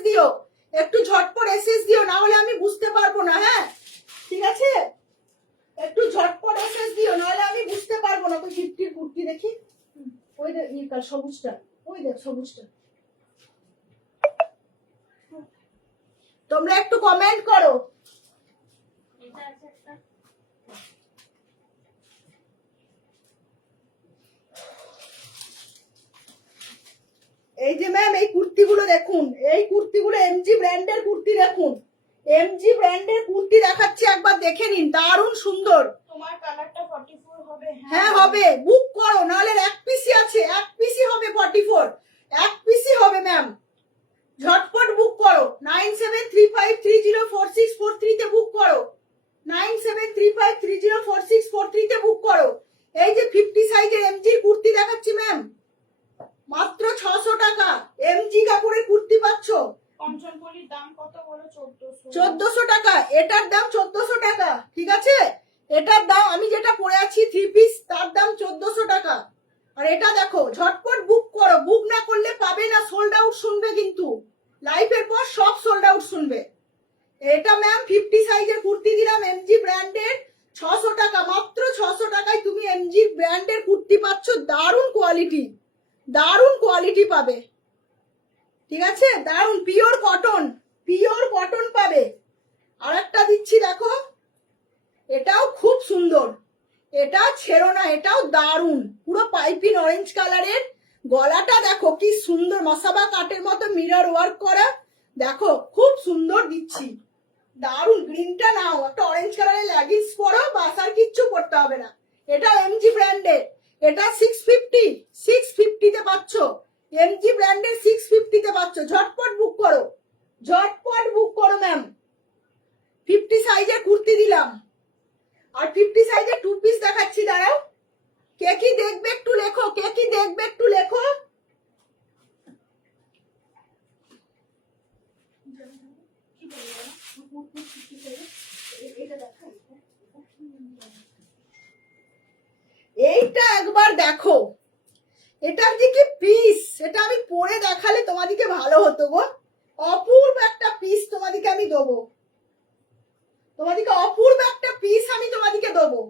দিও, না হলে আমি বুঝতে পারবো না। হ্যাঁ, ঠিক আছে, একটু ঝটপট এসএস দিও, নাহলে আমি বুঝতে পারবো না। ওই 50 কুর্তি দেখি, ওই দেখ সবুজটা, ওই দেখ সবুজটা। তোমরা একটু কমেন্ট করো। এটা আছে একটা। এই যে ম্যাম, এই কুর্তিগুলো দেখুন, এই কুর্তিগুলো এমজি ব্র্যান্ডের কুর্তি দেখুন, এমজি ব্র্যান্ডের কুর্তি দেখাচ্ছি, একবার দেখে নিন, দারুণ সুন্দর। তোমার কালারটা 44 হবে? হ্যাঁ হবে, বুক করো, নাহলে এক পিসি আছে, এক পিসি হবে 44, এক পিসি হবে ম্যাম, ঝটপট বুক করো। 9735304643 তে বুক করো, 9735304643 তে বুক করো। এই যে 50 সাইজের এমজির কুর্তি দেখাচ্ছি ম্যাম, মাত্র 600 টাকা এমজি কাপড়ের কুর্তি পাচ্ছ। কঞ্চনপল্লির দাম কত বলো? 1400। 1400 টাকা, এটার দাম 1400 টাকা, ঠিক আছে। এটার দাম, আমি যেটা পরে আছি 3 পিস, তার দাম 1400 টাকা। আর এটা দেখো, ঝটপট বুক করো, বুক না করলে পাবে না, সোল্ড আউট শুনবে, কিন্তু লাইফের পর সব সোল্ড আউট শুনবে। এটা ম্যাম 50 সাইজের কুর্তি দিলাম এমজি ব্র্যান্ডের, 600 টাকা, মাত্র 600 টাকায় তুমি এমজি ব্র্যান্ডের কুর্তি পাচ্ছ, দারুণ কোয়ালিটি পাবে, ঠিক আছে, দারুণ পিওর কটন পাবে। আর একটা দিচ্ছি দেখো, এটাও খুব সুন্দর, এটা ছেড়ো না, এটাও দারুণ, পুরো পাইপিং অরেঞ্জ কালারের, গলাটা দেখো কি সুন্দর, মাসাবা কাটের মতো মিরর ওয়ার্ক করা, দেখো খুব সুন্দর দিচ্ছি, দারুণ। গ্রিনটা নাও, একটা অরেঞ্জ কালারের লেগিংস পরো, বাস আর কিচ্ছু পরতে হবে না। এটা এমজি ব্র্যান্ডের, এটা 650 তে পাচ্ছ, এমজি ব্র্যান্ডের 650 তে পাচ্ছ, ঝটপট বুক করো ম্যাম। 50 সাইজের কুর্তি দিলাম, আর 50 সাইজের 2 পিস দেখাচ্ছি, দাঁড়াও। কে কি দেখবে একটু লেখো, এইটা একবার দেখো, এটার দিকে পিস, এটা আমি পরে দেখালে তোমাদিকে ভালো হতো গো। অপূর্ব একটা পিস তোমাদিকে আমি দেবো, অপূর্ব একটা পিস আমি তোমাদিকে দেবো।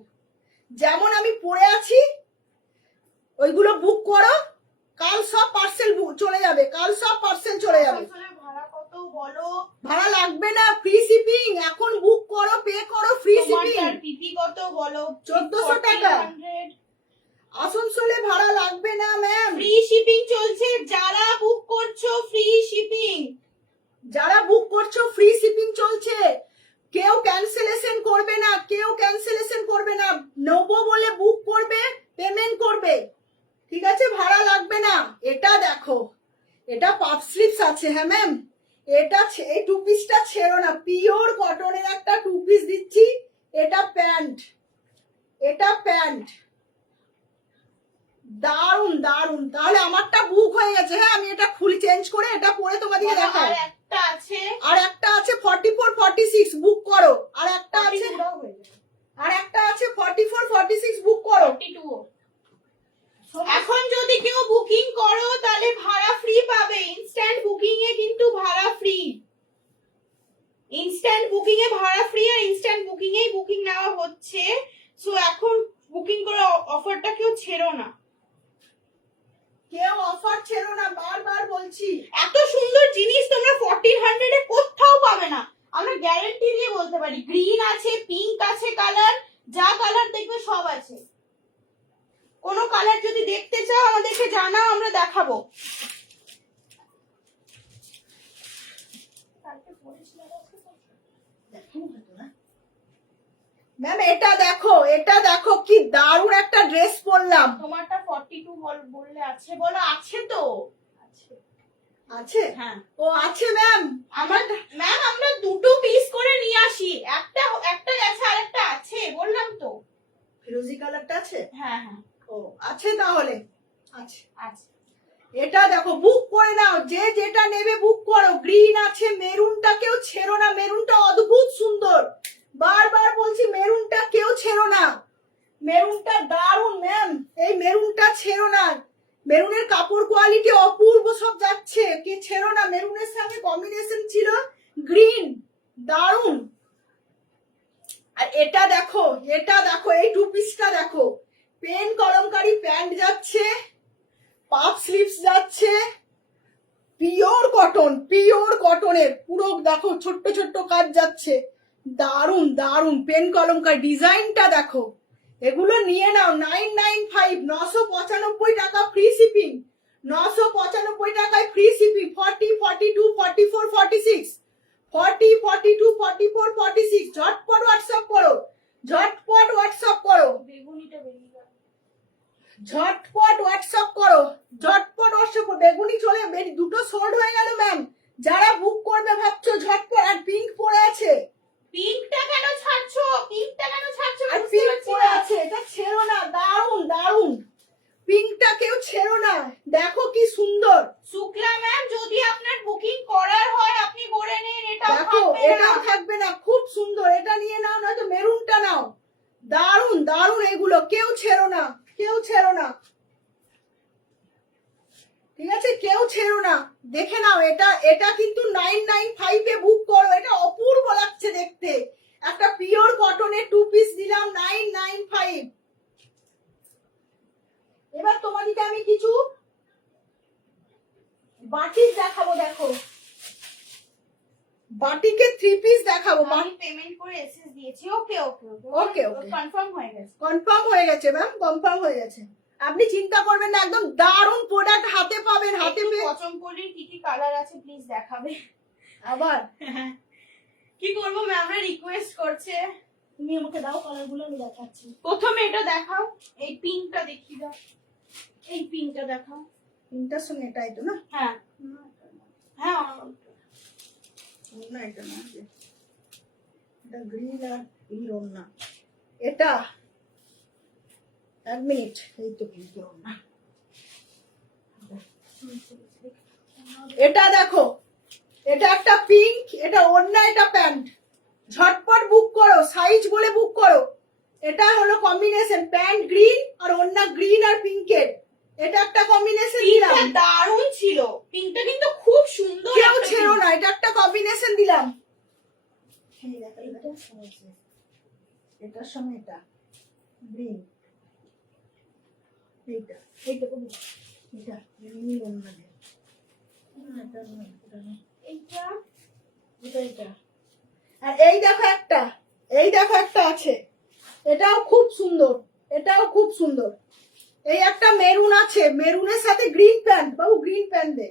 যেমন আমি পরে আছি, ওইগুলো বুক করো, কাল সব পার্সেল চলে যাবে, ভাড়া কত বলো? ভাড়া লাগবে না, ফ্রি শিপিং, এখন বুক করো, পে করো, ফ্রি শিপিং। আর পিপি কত বলো? 1400 টাকা। আসানসোলে ভাড়া লাগবে না ম্যাম, ফ্রি শিপিং চলছে, যারা বুক করছো ফ্রি শিপিং, চলছে। কেউ ক্যান্সেলেশন করবে না, নেবো বলে বুক করবে, পেমেন্ট করবে, ঠিক আছে, ভাড়া লাগবে না। এটা দেখো, এটা পাফ স্লিভস আছে। হ্যাঁ ম্যাম, এটা এই 2 পিসটা ছেড়ো না, পিওর কটনের একটা 2 পিস দিচ্ছি, এটা প্যান্ট, দারুন। তাহলে আমারটা বুক হয়ে গেছে। হ্যাঁ, আমি এটা ফুল চেঞ্জ করে এটা পরে তোমাদেরকে দেখাই। আর একটা আছে 44 46, বুক করো। আর একটা আছে 44 46, বুক করো। 42। এখন যদি কেউ বুকিং করো তাহলে ভাড়া ফ্রি পাবে, ইনস্ট্যান্ট বুকিং এ কিন্তু ভাড়া ফ্রি, ইনস্ট্যান্ট বুকিং এ ভাড়া ফ্রি, আর ইনস্ট্যান্ট বুকিং এই বুকিং নেওয়া হচ্ছে। সো এখন বুকিং করে অফারটা কেউ ছেড়ো না, বারবার বলছি। এত সুন্দর জিনিস তোমরা 1400 এ কোথাও পাবে না, আমরা গ্যারান্টি দিয়ে বলতে পারি। গ্রিন আছে, পিঙ্ক আছে, কালার যা কালার দেখবে সব আছে। কোনো কালার যদি দেখতে চাও আমাদেরকে জানাও, আমরা দেখাবো। ম্যাম এটা দেখো কি দারুণ একটা ড্রেস পরলাম। তোমারটা 42 বললে আছে, বলো আছে তো? আছে, হ্যাঁ ও আছে ম্যাম। ম্যাম আমরা দুটো পিস করে নিয়ে আসি, একটা গেছে আর একটা আছে, বললাম তো। ফিরোজি কালারটা আছে? হ্যাঁ ও আছে, তাহলে আছে। এটা দেখো, বুক করে নাও, যে যেটা নেবে বুক করো। গ্রিন আছে, মেরুনটা কেউ ছেড়ো না, মেরুনটা অদ্ভুত সুন্দর, বারবার বলছি মেরুনটা কেউ ছেড়ো না, মেরুনটা দারুন ম্যাম, এই মেরুনটা ছেড়ো না, মেরুনের কাপড় কোয়ালিটি অপূর্ব, সব যাচ্ছে, কে ছেড়ো না। মেরুনের সঙ্গে কম্বিনেশন ছিল গ্রিন, দারুন। আর এটা দেখো, এটা দেখো, এই টু পিসটা দেখো, পেন কলমকারী প্যান্ট যাচ্ছে, পাফ স্লিভস যাচ্ছে, পিওর কটন, পিওর কটনের পুরো দেখো ছোট্ট ছোট্ট কাজ যাচ্ছে, দারুন দারুন, পেন কলমকারী ডিজাইনটা দেখো। এগুলো নিয়ে নাও, 995, 995 টাকা ফ্রি শিপিং, 995 টাকায় ফ্রি শিপিং, 40, 42, 44, 46, 40, 42, 44, 46, ঝটপট হোয়াটসঅ্যাপ করো, ঝটপট হোয়াটসঅ্যাপ করো, বেগুনিটা বেরিয়ে গেল। ঝটপট হোয়াটসঅ্যাপ করো, ঝটপট হোয়াটসঅ্যাপ করো। বেগুনি চলে, দুটো সোল্ড হয়ে গেল ম্যাম, যারা বুক করবে ভাবছো ঝটপট। আর পিঙ্ক পড়ে আছে, পিঙ্কটা কেন ছাড়ছো? পিঙ্কটা কেন ছাড়ছো? আর বুঝতে পিঙ্ক পারছি পড়ে না। আছে, এটা ছেড়ো না, দারুন দারুন, পিঙ্কটা কেউ ছেড়ো না, দেখো কি সুন্দর। শুক্লা ম্যাম, যদি আপনার বুকিং করার হয় আপনি করে নিন, এটাও দেখো থাকবে না। এটাও থাকবে না, খুব সুন্দর, এটা নিয়ে নাও, নয়তো মেরুনটা নাও, দারুন দারুন, এগুলো কেউ ছেড়ো না, কেউ ছেড়ো না, ঠিক আছে, কেউ ছেড়ো না, দেখে নাও। এটা এটা কিন্তু 995 এ বুক করো, এটা অপূর্ব লাগছে দেখতে, একটা পিওর কটনের টু পিস দিলাম 995। এবার তোমাদেরকে আমি কিছু বাটিক দেখাবো, দেখো বাটিকে থ্রি পিস দেখাবো। আমি পেমেন্ট করে এসএস দিয়েছি। ওকে ওকে ওকে, ওকে। কনফার্ম হয়ে গেছে। কনফার্ম হয়ে গেছে ম্যাম, কনফার্ম হয়ে গেছে, আপনি চিন্তা করবেন না, একদম দারুণ প্রোডাক্ট হাতে পাবেন, হাতে একটু পেয়ে। পচমপল্লির কি কি কালার আছে প্লিজ দেখাবে। আবার কি করবো ম্যামরা রিকোয়েস্ট করছে। তুমি আমাকে দাও কালারগুলো, আমি দেখাচ্ছি। প্রথমে এটা দেখাও, এই পিঙ্কটা দেখিয়ে দাও, এই পিঙ্কটা দেখাও। তিনটার সঙ্গে এটাই তো না? হ্যাঁ হ্যাঁ, না এটা না, এটা গ্রিন আর ইরোন না, এটা এক মিনিট, এই তো ইরোন না, এটা দেখো, এটা একটা পিঙ্ক, এটা ওড়না, এটা প্যান্ট, ঝটপট বুক করো, সাইজ বলে বুক করো। এটা হলো কম্বিনেশন, প্যান্ট গ্রিন আর ওড়না গ্রিন আর পিঙ্কের, এটা একটা কম্বিনেশন দিলাম, পিঙ্কটা দারুণ ছিল, পিঙ্কটা কিন্তু খুব সুন্দর। কেউ একটা ছেড়ো pink। না, এটা একটা কম্বিনেশন দিলাম। এটার সঙ্গে এটা গ্রিন, এইটা এইটা এটা গ্রিন ওড়না দিয়ে, এটা না, এটা না, এইটা এটা এটা। আর এই দেখো একটা, এই দেখো একটা আছে, এটাও খুব সুন্দর, এটাও খুব সুন্দর। এই একটা মেরুন আছে, মেরুনের সাথে গ্রিন প্যান্ট, বাবু গ্রিন প্যান্ট দে,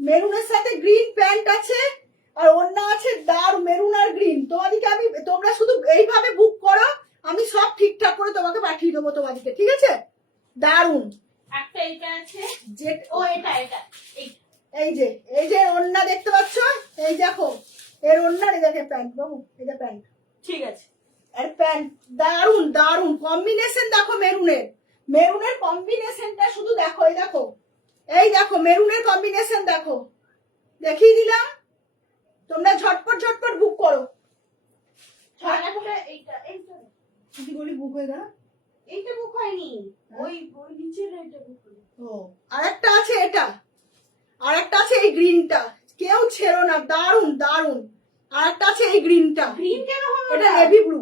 মেরুনের সাথে গ্রিন প্যান্ট আছে, আর অন্য আছে দারুন মেরুন আর গ্রিন। তোমাদেরকে আমি, তোমরা শুধু এইভাবে বুক করো, আমি সব ঠিকঠাক করে তোমাকে পাঠিয়ে দেবো তোমাদেরকে, ঠিক আছে, দারুন। একটা এটা আছে, যে ও এটা এটা এই- এই যে, এই যে ওড়না দেখতে পাচ্ছ, এই দেখো এর ওড়নার, এই দেখে প্যান্ট, বাবু এটা প্যান্ট, ঠিক আছে। আর প্যান্ট দারুন দারুন, কম্বিনেশন দেখো মেরুনের, মেরুনের কম্বিনেশনটা শুধু দেখো, এই দেখো, এই দেখো মেরুনের কম্বিনেশন দেখো, দেখিয়ে দিলাম, তোমরা ঝটপট ঝটপট বুক করো। আর একটা এইটা এইটা কি বলি বুক হয়ে গেল? এইটা বুক হয়নি, ওই ওই নিচের এইটা বুক হলো। ও আরেকটা আছে, এটা আরেকটা আছে, এই গ্রিনটা কেউ ছেড়ো না, দারুন দারুন। আরেকটা আছে এই গ্রিনটা, গ্রিন কেন হলো এটা না? নেভি ব্লু,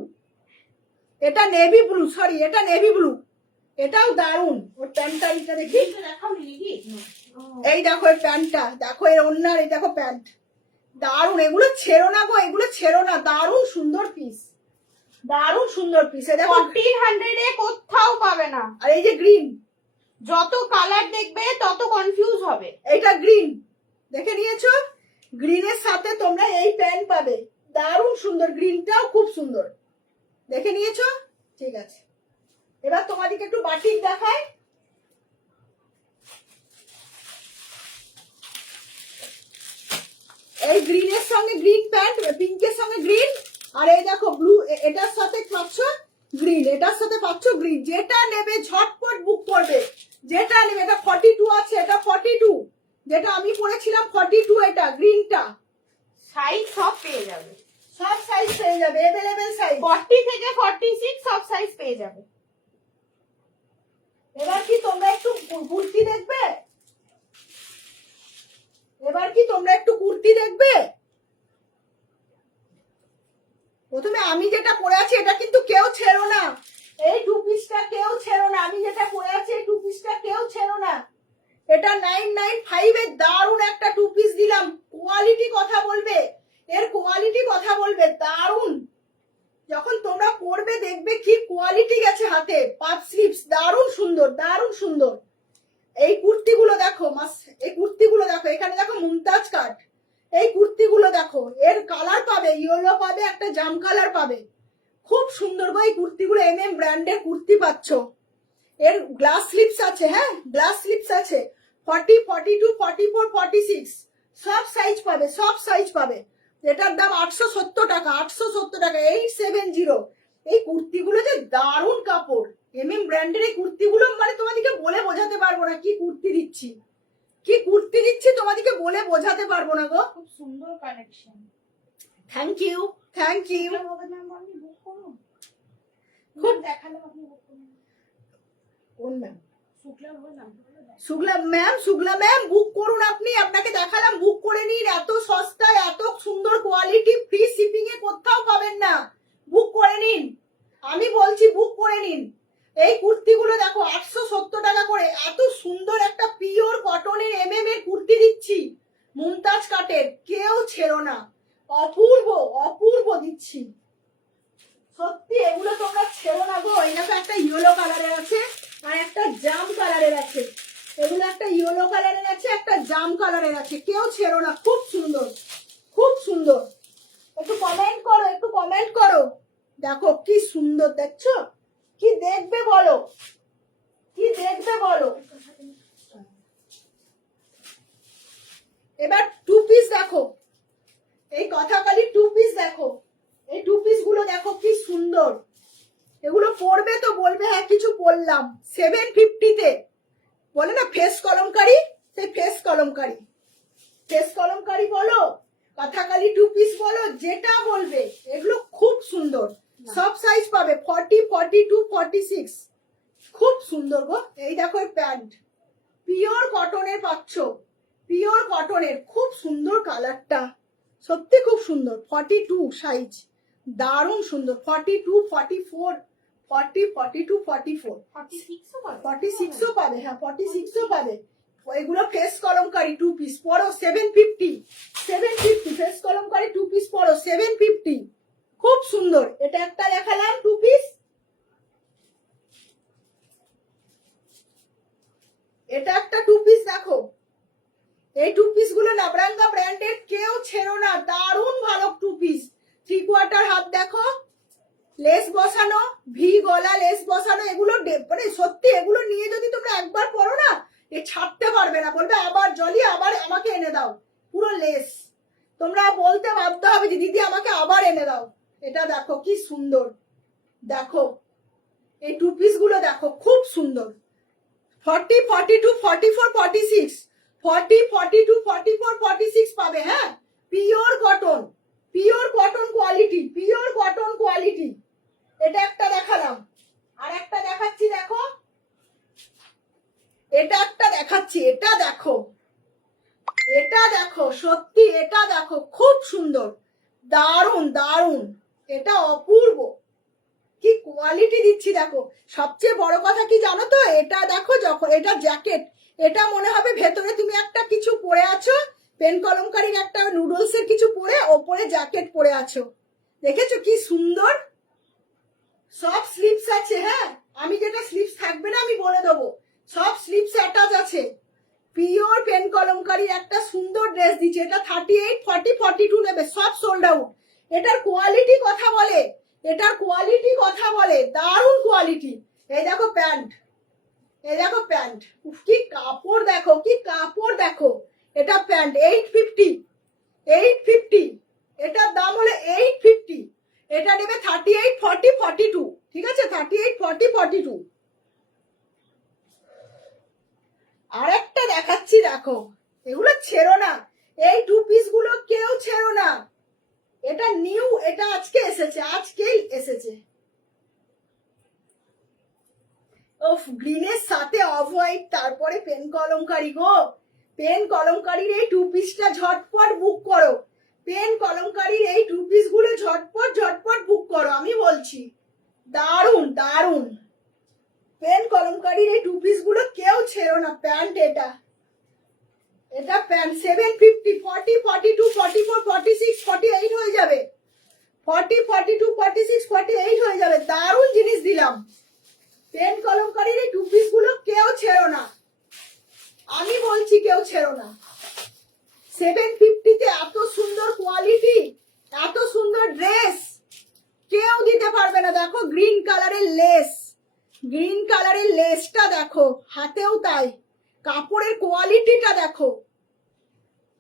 এটা নেভি ব্লু, সরি এটা নেভি ব্লু, এটাও দারুন। ওর প্যান্টটা এটা দেখি, গ্রিনটা দেখাও নি নাকি? ও, এই দেখো এই প্যান্টটা দেখো, এর ওড়নার, এই দেখো প্যান্ট, দারুন, এগুলো ছেড়ো না গো, এগুলো ছেড়ো না, দারুন সুন্দর পিস, দারুন সুন্দর পিস, এই দেখো। 1400 এ কোথাও পাবে না। আর এই যে গ্রিন, যত কালার দেখবে তত কনফিউজ হবে। এইটা গ্রিন, দেখে নিয়েছো, গ্রিনের সাথে তোমরা এই প্যান্ট পাবে, দারুণ সুন্দর, গ্রিনটাও খুব সুন্দর, দেখে নিয়েছো, ঠিক আছে। এবার তোমাদেরকে একটু বাটিক দেখাই, এই গ্রিনের সঙ্গে গ্রিন প্যান্ট, পিঙ্কের সঙ্গে গ্রিন, আর এই দেখো ব্লু, এটার সাথে পাচ্ছ গ্রিন, এটার সাথে পাচ্ছ গ্রিন, যেটা নেবে ঝটপট বুক করবে, যেটা নেবে। এটা 42 আছে, হচ্ছে এটা 42, যেটা আমি পরেছিলাম 42, এটা গ্রিনটা। সাইজ সব পেয়ে যাবে, সব সাইজ পেয়ে যাবে, अवेलेबल সাইজ। 40 থেকে 46 সব সাইজ পেয়ে যাবে। এবার কি তোমরা একটু কুর্তি দেখবে? এবার কি তোমরা একটু কুর্তি দেখবে? প্রথমে আমি যেটা পরে আছি এটা কিন্তু কেউ ছেড়ো না, এই টু পিসটা কেউ ছেড়ো না। আমি যেটা পরে আছি এই টু পিসটা কেউ ছেড়ো না। এটা 995 এর দারুণ একটা টু পিস দিলাম। কোয়ালিটি কথা বলবে, এর কোয়ালিটি কথা বলবে, দারুণ। যখন তোমরা পরবে দেখবে কি কোয়ালিটি গেছে হাতে। পাপ স্লিভস, দারুণ সুন্দর, দারুণ সুন্দর। এই কুর্তিগুলো দেখো মাস, এই কুর্তিগুলো দেখো, এখানে দেখো মুমতাজ কাট। এই কুর্তিগুলো দেখো, এর কালার পাবে, ইয়েলো পাবে, একটা জাম কালার পাবে। খুব সুন্দর গো এই কুর্তিগুলো, MM ব্র্যান্ডের কুর্তি পাচ্ছ। এর গ্লাস স্লিপস আছে, হ্যাঁ গ্লাস স্লিপস আছে। 40, 42, 44, 46 সব সাইজ পাবে, সব সাইজ পাবে। এটার দাম 870 টাকা, 870 টাকা, 870। এই কুর্তিগুলো যে দারুণ কাপড়, MM ব্র্যান্ডের এই কুর্তিগুলো, মানে তোমাদেরকে বলে বোঝাতে পারবো না কি কুর্তি দিচ্ছি, কি কুর্তি দিচ্ছি তোমাদেরকে বলে বোঝাতে পারবো না গো। খুব সুন্দর collection. Thank you, thank you. আপনি বুক করুন, খুব দেখালাম, আপনি বুক করুন। কোন ম্যাম? শুক্লা বললাম, শুক্লা ম্যাম বুক করুন আপনি, আপনাকে দেখালাম, বুক করে নিন। এত সস্তায় এত সুন্দর কোয়ালিটি ফ্রি শিপিং এ কোথাও পাবেন না। বুক করে নিন, আমি বলছি বুক করে নিন। এই কুর্তিগুলো দেখো 870 টাকা করে, এত সুন্দর একটা পিওর কটনের MM এর কুর্তি দিচ্ছি, মুমতাজ কাটের, কেউ ছেড়ো না। অপূর্ব, অপূর্ব দিচ্ছি সত্যি, এগুলো তোমরা ছেড়ো না গো। এই দেখো একটা ইয়েলো কালারের আছে আর একটা জাম কালারের আছে। এগুলো একটা ইয়েলো কালারের আছে, একটা জাম কালারের আছে, কেউ ছেড়ো না। খুব সুন্দর, খুব সুন্দর। একটু কমেন্ট করো, একটু কমেন্ট করো। দেখো কি সুন্দর, দেখছো? কি দেখবে বলো, কি দেখবে বলো। এবার টু পিস দেখো, এই কথাকালি টু পিস দেখো, এই টু পিস গুলো দেখো কি সুন্দর। এগুলো পরবে তো বলবে হ্যাঁ কিছু পরলাম। 750 তে, বলে না ফেস কলমকারি, সেই ফেস কলমকারি, ফেস কলমকারি বলো, কথাকালি টু পিস বলো, যেটা বলবে, এগুলো খুব সুন্দর। সব সাইজ পাবে, 40, 42, 46 খুব সুন্দর গো। এই দেখো প্যান্ট, পিওর কটনের পাচ্ছ, পিওর কটনের, খুব সুন্দর কালারটা, সত্যি খুব সুন্দর। 42 সাইজ, দারুণ সুন্দর। 42, 44, 40, 42, 44, 46ও পাবে, হ্যাঁ 46ও পাবে। এগুলো ফেস কলমকারি টু পিস পরো 750, 750 ফেস কলমকারি টু পিস পরো 750, খুব সুন্দর। এটা একটা দেখালাম টু পিস, এটা একটা টু পিস দেখো। এই টু পিস গুলো নাবরাঙ্গা ব্র্যান্ডের, কেউ ছেড়ো না, দারুণ ভালো টু পিস। 3/4 হাত দেখো, লেস বসানো, ভি গলা লেস বসানো। এগুলো মানে সত্যি, এগুলো নিয়ে যদি তোমরা একবার পরো না, এ ছাড়তে পারবে না, বলবে আবার জলি, আবার আমাকে এনে দাও। পুরো লেস, তোমরা বলতে বাধ্য হবে যে দিদি আমাকে আবার এনে দাও। এটা দেখো কি সুন্দর, দেখো এই টু পিস গুলো দেখো খুব সুন্দর। 40, 42, 44, 46, 40, 42, 44, 46 পাবে, হ্যাঁ pure cotton, pure cotton quality, pure cotton quality. এটা একটা দেখালাম, আর একটা দেখাচ্ছি দেখো, এটা একটা দেখাচ্ছি, এটা দেখো, এটা দেখো, সত্যি এটা দেখো খুব সুন্দর, দারুণ দারুণ, এটা অপূর্ব, কি কোয়ালিটি দিচ্ছি দেখো। সবচেয়ে বড় কথা কি জানো তো, এটা দেখো, যখন এটা জ্যাকেট, এটা মনে হবে ভেতরে তুমি একটা কিছু পরে আছো, পেন কলমকারীর একটা নুডলস এর কিছু পরে, ওপরে জ্যাকেট পরে আছো, দেখেছো কি সুন্দর। সব স্লিপস আছে, হ্যাঁ আমি যেটা স্লিপস থাকবে না আমি বলে দেবো, সব স্লিপস অ্যাটাচ আছে। পিওর পেন কলমকারী একটা সুন্দর ড্রেস দিচ্ছে। এটা 38, 40, 42 নেবে, সব সোল্ড আউট। এটার কোয়ালিটি কথা বলে, এটার কোয়ালিটি কথা বলে, দারুণ কোয়ালিটি। এই দেখো প্যান্ট, এই দেখো প্যান্ট, কি কাপড় দেখো, কি কাপড় দেখো। এটা প্যান্ট 850, 850, এটার দাম হলো 850। এটা নেবে 38, 40, 42, ঠিক আছে 38, 40, 42। আরেকটা দেখা দেখো, এগুলো ছেড়ো না, এই টু পিস গুলো কেউ ছেড়ো না। এটা নিউ, এটা আজকে এসেছে, আজকেই এসেছে। ওফ, গ্রিনের সাথে অফ হোয়াইট, তারপরে পেন কলমকারি গো। পেন কলমকারির এই টু পিসটা ঝটপট বুক করো। পেন কলমকারির এই টু পিস গুলো ঝটপট ঝটপট বুক করো, আমি বলছি। দারুন দারুন। পেন কলমকারির এই টু পিস গুলো কেউ ছেড়ো না। প্যান্ট, এটা এটা প্যান্ট 750, 40, 42, 44, 46, 48 হয়ে যাবে। 40, 42, 46, 48 হয়ে যাবে। দারুন জিনিস দিলাম। পেন কলমকারির এই টু পিস গুলো কেউ ছেড়ো না, আমি বলছি কেউ ছেড়ো না। 750 তে এত সুন্দর কোয়ালিটি, এত সুন্দর ড্রেস কেউ দিতে পারবে না। দেখো গ্রিন কালারের লেস, গ্রিন কালারের লেসটা দেখো, হাতেও তাই। কাপড়ের কোয়ালিটিটা দেখো।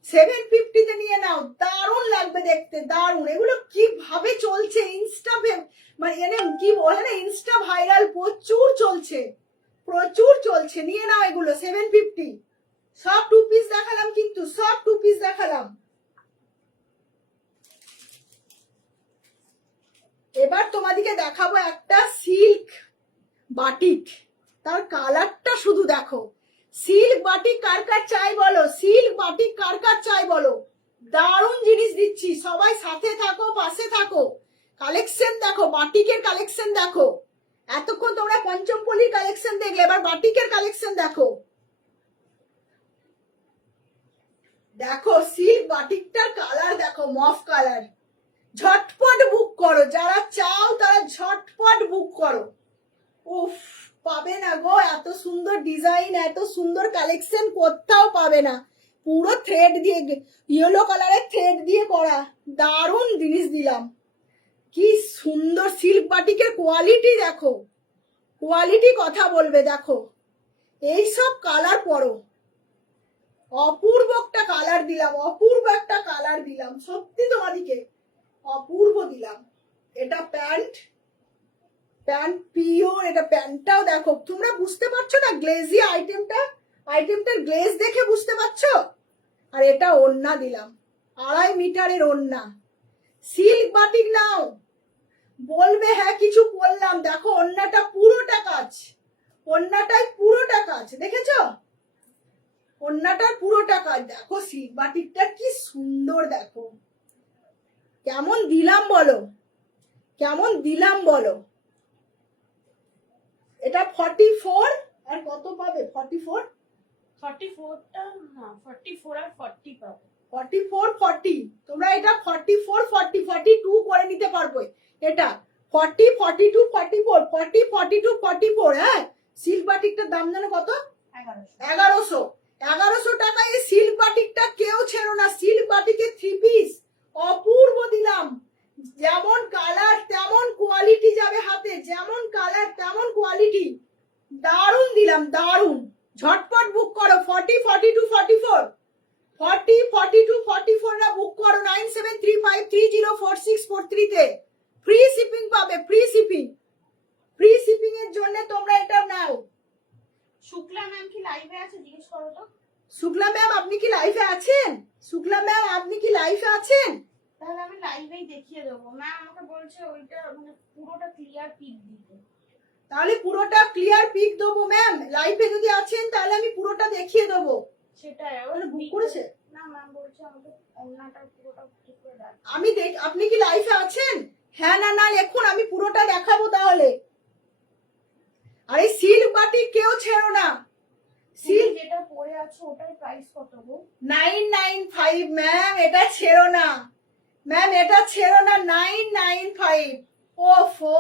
750 তে নিয়ে নাও, দারুণ লাগবে দেখতে, দারুণ। এগুলো কিভাবে চলছে ইনস্টা, মানে এনে কি বলে না, ইনস্টা ভাইরাল প্রচুর চলছে, প্রচুর চলছে। নিয়ে নাও এগুলো 750। সব টু পিস দেখালাম, কিন্তু সব টু পিস দেখালাম। এবার তোমাদেরকে দেখাবো একটা সিল্ক বাটিক, তার কালারটা শুধু দেখো। সিল্ক বাটিক কার কার চাই বলো, সিল্ক বাটিক কার কার চাই বলো। দারুণ জিনিস দিচ্ছি, সবাই সাথে থাকো, পাশে থাকো। কালেকশন দেখো, বাটিকের কালেকশন দেখো। এতক্ষণ তোমরা পঞ্চমপল্লীর কালেকশন দেখলে, এবার বাটিকের কালেকশন দেখো। দেখো সিল্ক বাটিকটার কালার দেখো, মফ কালার। ঝটপট বুক করো, যারা চাও তারা ঝটপট বুক করো। উফ, পাবে না গো এত সুন্দর ডিজাইন, এত সুন্দর কালেকশন কোথাও পাবে না। পুরো থ্রেড দিয়ে, ইয়েলো কালারের থ্রেড দিয়ে করা, দারুণ জিনিস দিলাম। কি সুন্দর সিল্ক বাটিকের কোয়ালিটি দেখো, কোয়ালিটি কথা বলবে। দেখো এইসব কালার পরো, অপূর্ব একটা কালার দিলাম, অপূর্ব একটা কালার দিলাম, সত্যি তোমাদিকে অপূর্ব দিলাম। এটা প্যান্ট, প্যান্ট পিওর। এটা প্যান্টটাও দেখো, তোমরা বুঝতে পারছো না গ্লেজি আইটেমটা, আইটেমটার গ্লেজ দেখে বুঝতে পারছো। আর এটা ওড়না দিলাম, 2.5 মিটারের ওড়না। সিল্ক বাটিক নাও, বলবে হ্যাঁ কিছু করলাম। দেখো ওড়নাটা পুরোটা কাজ, ওড়নাটাই পুরোটা কাজ, দেখেছো ওড়নাটার পুরোটা কাজ। দেখো সিল্ক বাটিকটা কি সুন্দর, দেখো কেমন দিলাম বলো, কেমন দিলাম বলো। এটা 44 আর কত পাবে, 44, 44টা, হ্যাঁ 44 আর 40 পাবে। 44, 40, তোমরা এটা 44, 40, 42 করে নিতে পারবে। এটা 40, 42, 44, 40, 42, 44। হ্যাঁ, সিল্ক বাটিকটার দাম জানো কত? 1100। 1100 টাকায় এই সিল্ক বাটিকটা কেউ ছেড়ো না। সিল্ক বাটিকের 3 পিস অপূর্ব দিলাম। যেমন কালার তেমন কোয়ালিটি যাবে হাতে, যেমন কালার তেমন কোয়ালিটি। দারুণ দিলাম, দারুণ। ঝটপট বুক করো। 40, 42, 44, 40, 42, 44 না বুক করো 9735304643 তে। ফ্রি শিপিং পাবে, ফ্রি শিপিং। ফ্রি শিপিং এর জন্য তোমরা এটা নাও। শুক্লা ম্যাম কি লাইভে আছে জিজ্ঞেস করো তো। শুক্লা ম্যাম আপনি কি লাইভে আছেন? শুক্লা ম্যাম আপনি কি লাইভে আছেন? তাহলে আমি লাইভেই দেখিয়ে দেবো। ম্যাম আমাকে বলছে ওইটা মানে পুরোটা ক্লিয়ার পিক দিতে। তাহলে পুরোটা ক্লিয়ার পিক দেবো ম্যাম। লাইভে যদি আছেন তাহলে আমি পুরোটা দেখিয়ে দেবো। সেটাই তাহলে বুক করেছে না, ম্যাম বলছে আমাকে অন্যটা পুরোটা ঠিক করে দেখ। আমি আপনি কি লাইভে আছেন? হ্যাঁ না না লিখুন, আমি পুরোটা দেখাবো তাহলে। আরে সিল্ক বাটিক কেউ ছেড়ো না। সিল্ক যেটা পরে আছে ওটার প্রাইস কত গো? 995 ম্যাম, এটা ছেড়ো না ম্যাম, এটা ছেড়ো না। 995। ওফো,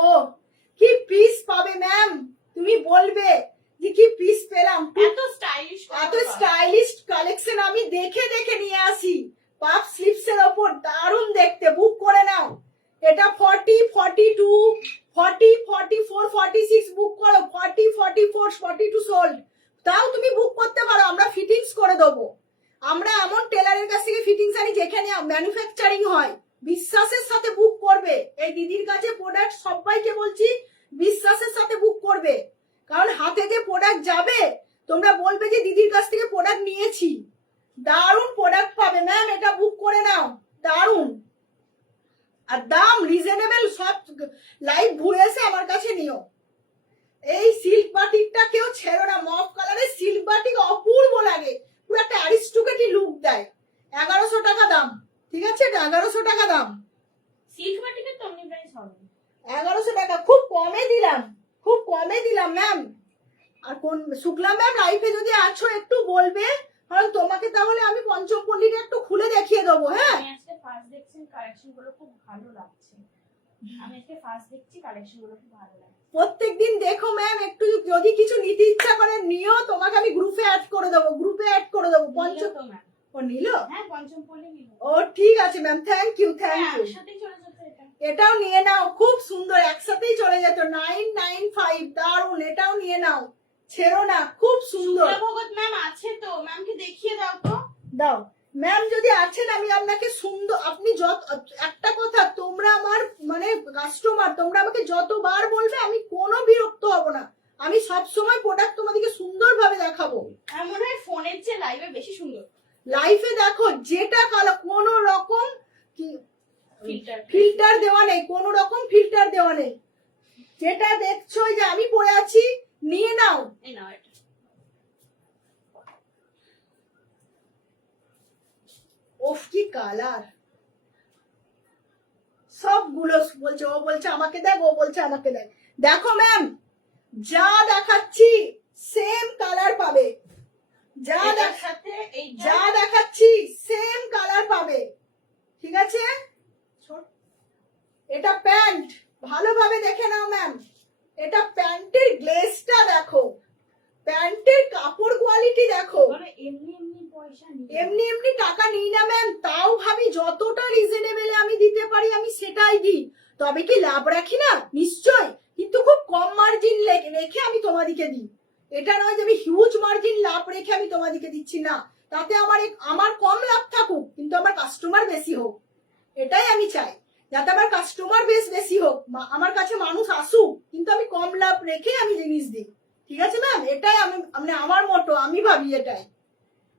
কি পিস পাবে ম্যাম, তুমি বলবে যে কি পিস পেলাম। এত স্টাইলিশ, এত স্টাইলিশ কালেকশন আমি দেখে দেখে নিয়ে আসি। পাপ স্লিপস এর ওপর দারুণ দেখতে, বুক করে নাও। এটা 40, 42, 40, 44, 46 বুক করো। 40, 44, 42 সোল্ড। তাও তুমি বুক করতে পারো, আমরা ফিটিংস করে দেবো। আমরা এমন টেলারের কাছ থেকে ফিটিংস আনি যেখানে ম্যানুফ্যাকচারিং হয়। বিশ্বাসের সাথে বুক করবে। এই দিদির কাছে প্রোডাক্ট সবাইকে বলছি বিশ্বাসের সাথে বুক করবে, কারণ হাতে যে প্রোডাক্ট যাবে তোমরা বলবে যে দিদির কাছ থেকে প্রোডাক্ট নিয়েছি। দারুণ প্রোডাক্ট পাবে ম্যাম, এটা বুক করে নাও, দারুণ। আর দাম রিজনেবল, সব লাইভ ঘুরে এসে আমার কাছে নিও। এই সিল্ক বাটিকটা কেউ ছেড়ো না, মফ কালারের সিল্ক বাটিক অপূর্ব লাগে, পুরো একটা অ্যারিস্টোক্রেটিক লুক দেয়। 1100 টাকা দাম, ঠিক আছে, এটা 1100 টাকা দাম। সিল্ক বাটিকের তো অমনি প্রাইস হবে 1100 টাকা, খুব কমে দিলাম, খুব কমে দিলাম ম্যাম। আর কোন শুক্লা ম্যাম লাইফে যদি আছো একটু বলবে, কারণ তোমাকে তাহলে আমি পঞ্চমপল্লীটা একটু খুলে দেখিয়ে দেবো। হ্যাঁ, আমি আজকে ফার্স্ট দেখছি কালেকশন গুলো খুব ভালো লাগছে, আমি আজকে ফার্স্ট দেখছি কালেকশন গুলো খুব ভালো লাগছে। প্রত্যেকদিন দেখো ম্যাম, একটু যদি কিছু নিতে ইচ্ছা করে নিও, তোমাকে আমি গ্রুপে অ্যাড করে দেবো, গ্রুপে অ্যাড করে দেবো। নিলো তো ম্যাম? ও নিল? হ্যাঁ, পঞ্চমপল্লী নিল। ও ঠিক আছে ম্যাম, থ্যাংক ইউ, থ্যাংক হ্যাঁ, ইউ। একসাথেই চলে যেত এটা। এটাও নিয়ে নাও, খুব সুন্দর, একসাথেই চলে যেত। 995, দারুন, এটাও নিয়ে নাও, ছেড়ো না, খুব সুন্দর। শুক্লা ভগত ম্যাম আছে তো, ম্যামকে দেখিয়ে দাও তো। দাও ম্যাম, যদি আছেন আমি আপনাকে সুন্দর, আপনি যত, একটা কথা, তোমরা আমার মানে কাস্টমার, তোমরা আমাকে যতবার বলবে আমি কোনো বিরক্ত হব না, আমি সব সময় প্রোডাক্ট তোমাদেরকে সুন্দরভাবে দেখাবো। আমার মনে হয় ফোনের চেয়ে লাইভে বেশি সুন্দর। লাইফে দেখো যেটা কালার, কোনো রকম ফিল্টার ফিল্টার দেওয়া নেই, কোনো রকম ফিল্টার দেওয়া নেই। যেটা দেখছো যে আমি পরে আছি, নিয়ে নাও। এই নাও এটা। ওফ কি কালার, সবগুলো বলছে, ও বলছে আমাকে দেখ, ও বলছে আমাকে দেখ। দেখো ম্যাম, যা দেখাচ্ছি সেম কালার পাবে, যা এটার সাথে যা দেখাচ্ছি সেম কালার পাবে, ঠিক আছে। এটা প্যান্ট, ভালোভাবে দেখে নাও ম্যাম, এটা প্যান্টের গ্লেজটা দেখো, প্যান্টের কাপড় কোয়ালিটি দেখো। এমনি এমনি পয়সা নিয়ে এমনি এমনি টাকা নিই না ম্যাম, তাও ভাবি যতটা রিজনেবল আমি দিতে পারি আমি সেটাই দিই। তবে কি লাভ রাখি না? নিশ্চয়, কিন্তু খুব কম মার্জিন রেখে আমি তোমাদিকে দিই। এটা নয় যে আমি হিউজ মার্জিন লাভ রেখে আমি তোমাদিকে দিচ্ছি না, তাতে আমার কম লাভ থাকুক কিন্তু আমার কাস্টমার বেশি হোক, এটাই আমি চাই, যাতে আমার কাস্টমার বেশি হোক, আমার কাছে মানুষ আসুক, কিন্তু আমি কম লাভ রেখে আমি জিনিস দিই, ঠিক আছে ম্যাম। এটাই আমি মানে আমার মতো, আমি ভাবি এটাই।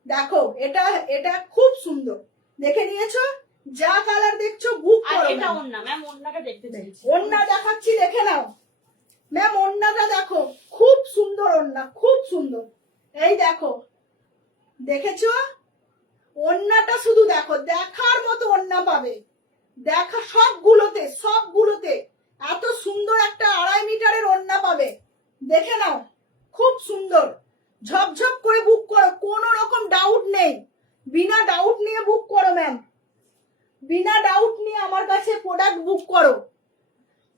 দেখো এটা এটা খুব সুন্দর, দেখে নিয়েছো? যা কালার দেখছো বুক আর করো। এটা ওন্না ম্যাম, ওন্নাটা দেখতে চাইছি। ওন্না দেখাচ্ছি, দেখে নাও ম্যাম, ওন্নাটা দেখো, খুব সুন্দর ওন্না, খুব সুন্দর। এই দেখো, দেখেছো? ওন্নাটা শুধু দেখো, দেখার মতো ওন্না পাবে, দেখা সবগুলোতে এত সুন্দর একটা 2.5 মিটারের ওন্না পাবে, দেখে নাও, খুব সুন্দর। ঝপঝপ করে বুক করো, কোনো রকম ডাউট নেই, বিনা ডাউট নিয়ে বুক করো ম্যাম, বিনা ডাউট নিয়ে আমার কাছে প্রোডাক্ট বুক করো,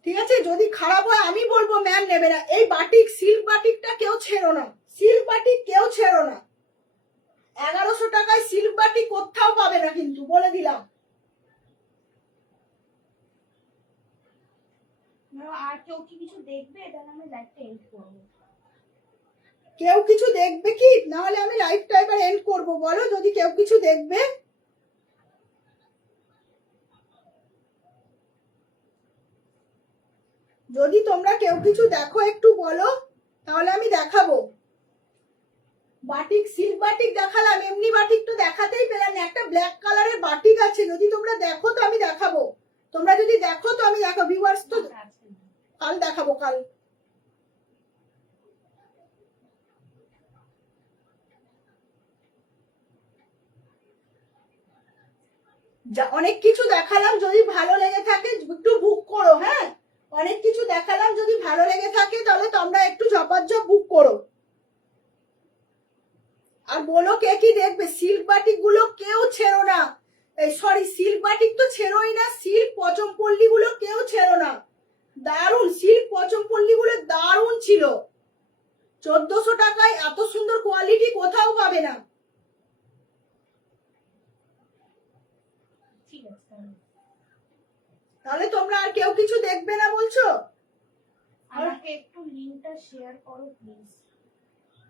ঠিক আছে। যদি খারাপ হয় আমি বলবো ম্যাম নেবে না। এই বাটিক, সিল্ক বাটিকটা কেউ ছেড়ো না, সিল্ক বাটিক কেউ ছেড়ো না। 1100 টাকায় সিল্ক বাটিক কোথাও পাবে না কিন্তু, বলে দিলাম। আর কেউ কি কিছু দেখবে? তাহলে আমি লাইভটা এন্ড করবো। কেউ কিছু দেখবে কি? না হলে আমি লাইভটা এবার এন্ড করবো, বলো যদি কেউ কিছু দেখবে। যদি তোমরা কেউ কিছু দেখো একটু বলো, তাহলে আমি দেখাবো। বাটিক, সিল্ক বাটিক দেখালাম, এমনি বাটিক তো দেখাতেই পেলাম না। একটা ব্ল্যাক কালারের বাটিক আছে, যদি তোমরা দেখো তো আমি দেখাবো। তোমরা যদি দেখো তো আমি দেখাবো, ভিউয়ার্স তো কাল দেখাবো, কাল। অনেক কিছু দেখালাম, যদি ভালো লেগে থাকে একটু বুক করো। হ্যাঁ, অনেক কিছু দেখালাম, যদি ভালো লেগে থাকে তাহলে তোমরা একটু ঝপাঝপ বুক করো। আর বলো কে কি দেখবে। সিল্ক বাটিক গুলো কেউ ছেড়ো না, সরি সিল্ক বাটিক তো ছেড়োই না, সিল্ক পচমপল্লী গুলো কেউ ছেড়ো না, দারুন। সিল্ক পচমপল্লী গুলো দারুন ছিল, 1400 টাকায় এত সুন্দর কোয়ালিটি কোথাও পাবে না। ঠিক আছে, তাহলে তোমরা আর কেউ কিছু দেখবে না বলছো? আমাকে একটু লিংকটা শেয়ার করো প্লিজ।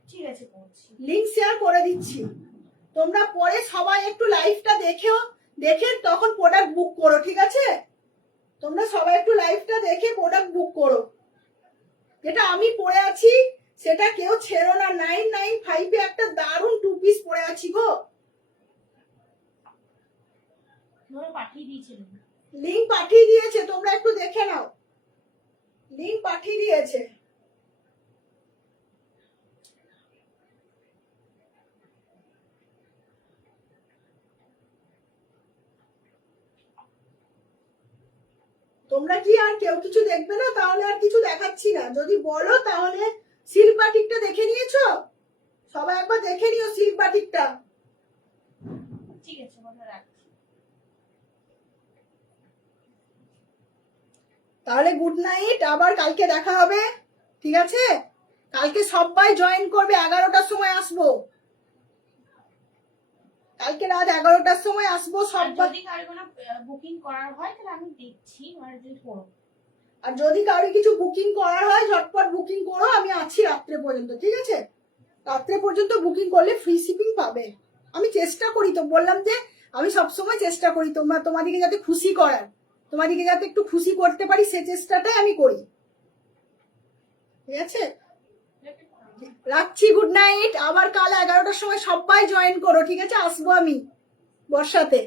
ঠিক আছে, করছি। লিংক শেয়ার করে দিচ্ছি, তোমরা পরে সবাই একটু লাইভটা দেখে তখন প্রোডাক্ট বুক করো, ঠিক আছে। তোমরা সবাই একটু লাইভটা দেখে প্রোডাক্ট বুক করো। যেটা আমি পরে আছি সেটা কেউ ছেড়ো না। 995 একটা দারুন 2 পিস পরে আছি গো, পাঠিয়ে দিয়েছিলেন। লিংক পাঠিয়ে দিয়েছে, তোমরা একটু দেখে নাও, লিংক পাঠিয়ে দিয়েছে। তোমরা কি আর কেউ কিছু দেখবে না? তাহলে আর কিছু দেখাচ্ছি না। যদি বলো তাহলে সিল্ক বাটিকটা দেখে নিয়েছো? সবাই একবার দেখে নিও সিল্ক বাটিকটা। ঠিক আছে, কথা রাখছি। তাহলে গুড নাইট, আবার কালকে দেখা হবে, ঠিক আছে? কালকে সবাই জয়েন করবে, 11টার সময় আসবো, কালকে রাত 11টার সময় আসবো আর সবাই। যদি কারো কোনো বুকিং করার হয় তাহলে আমি দেখছি, মানে যদি করো। আর যদি কারো কিছু বুকিং করার হয় ঝটপট বুকিং করো, আমি আছি রাত্রে পর্যন্ত, ঠিক আছে? রাত্রে পর্যন্ত বুকিং করলে ফ্রি শিপিং পাবে। আমি চেষ্টা করি, তো বললাম যে আমি সবসময় চেষ্টা করি তোমাদেরকে যাতে খুশি করার, তোমাদেরকে যাতে একটু খুশি করতে পারি, সে চেষ্টাটাই আমি করি, ঠিক আছে? রাখছি, গুড নাইট। আবার কাল 11টার সময় সবাই জয়েন করো, ঠিক আছে? আসবো আমি বর্ষাতে।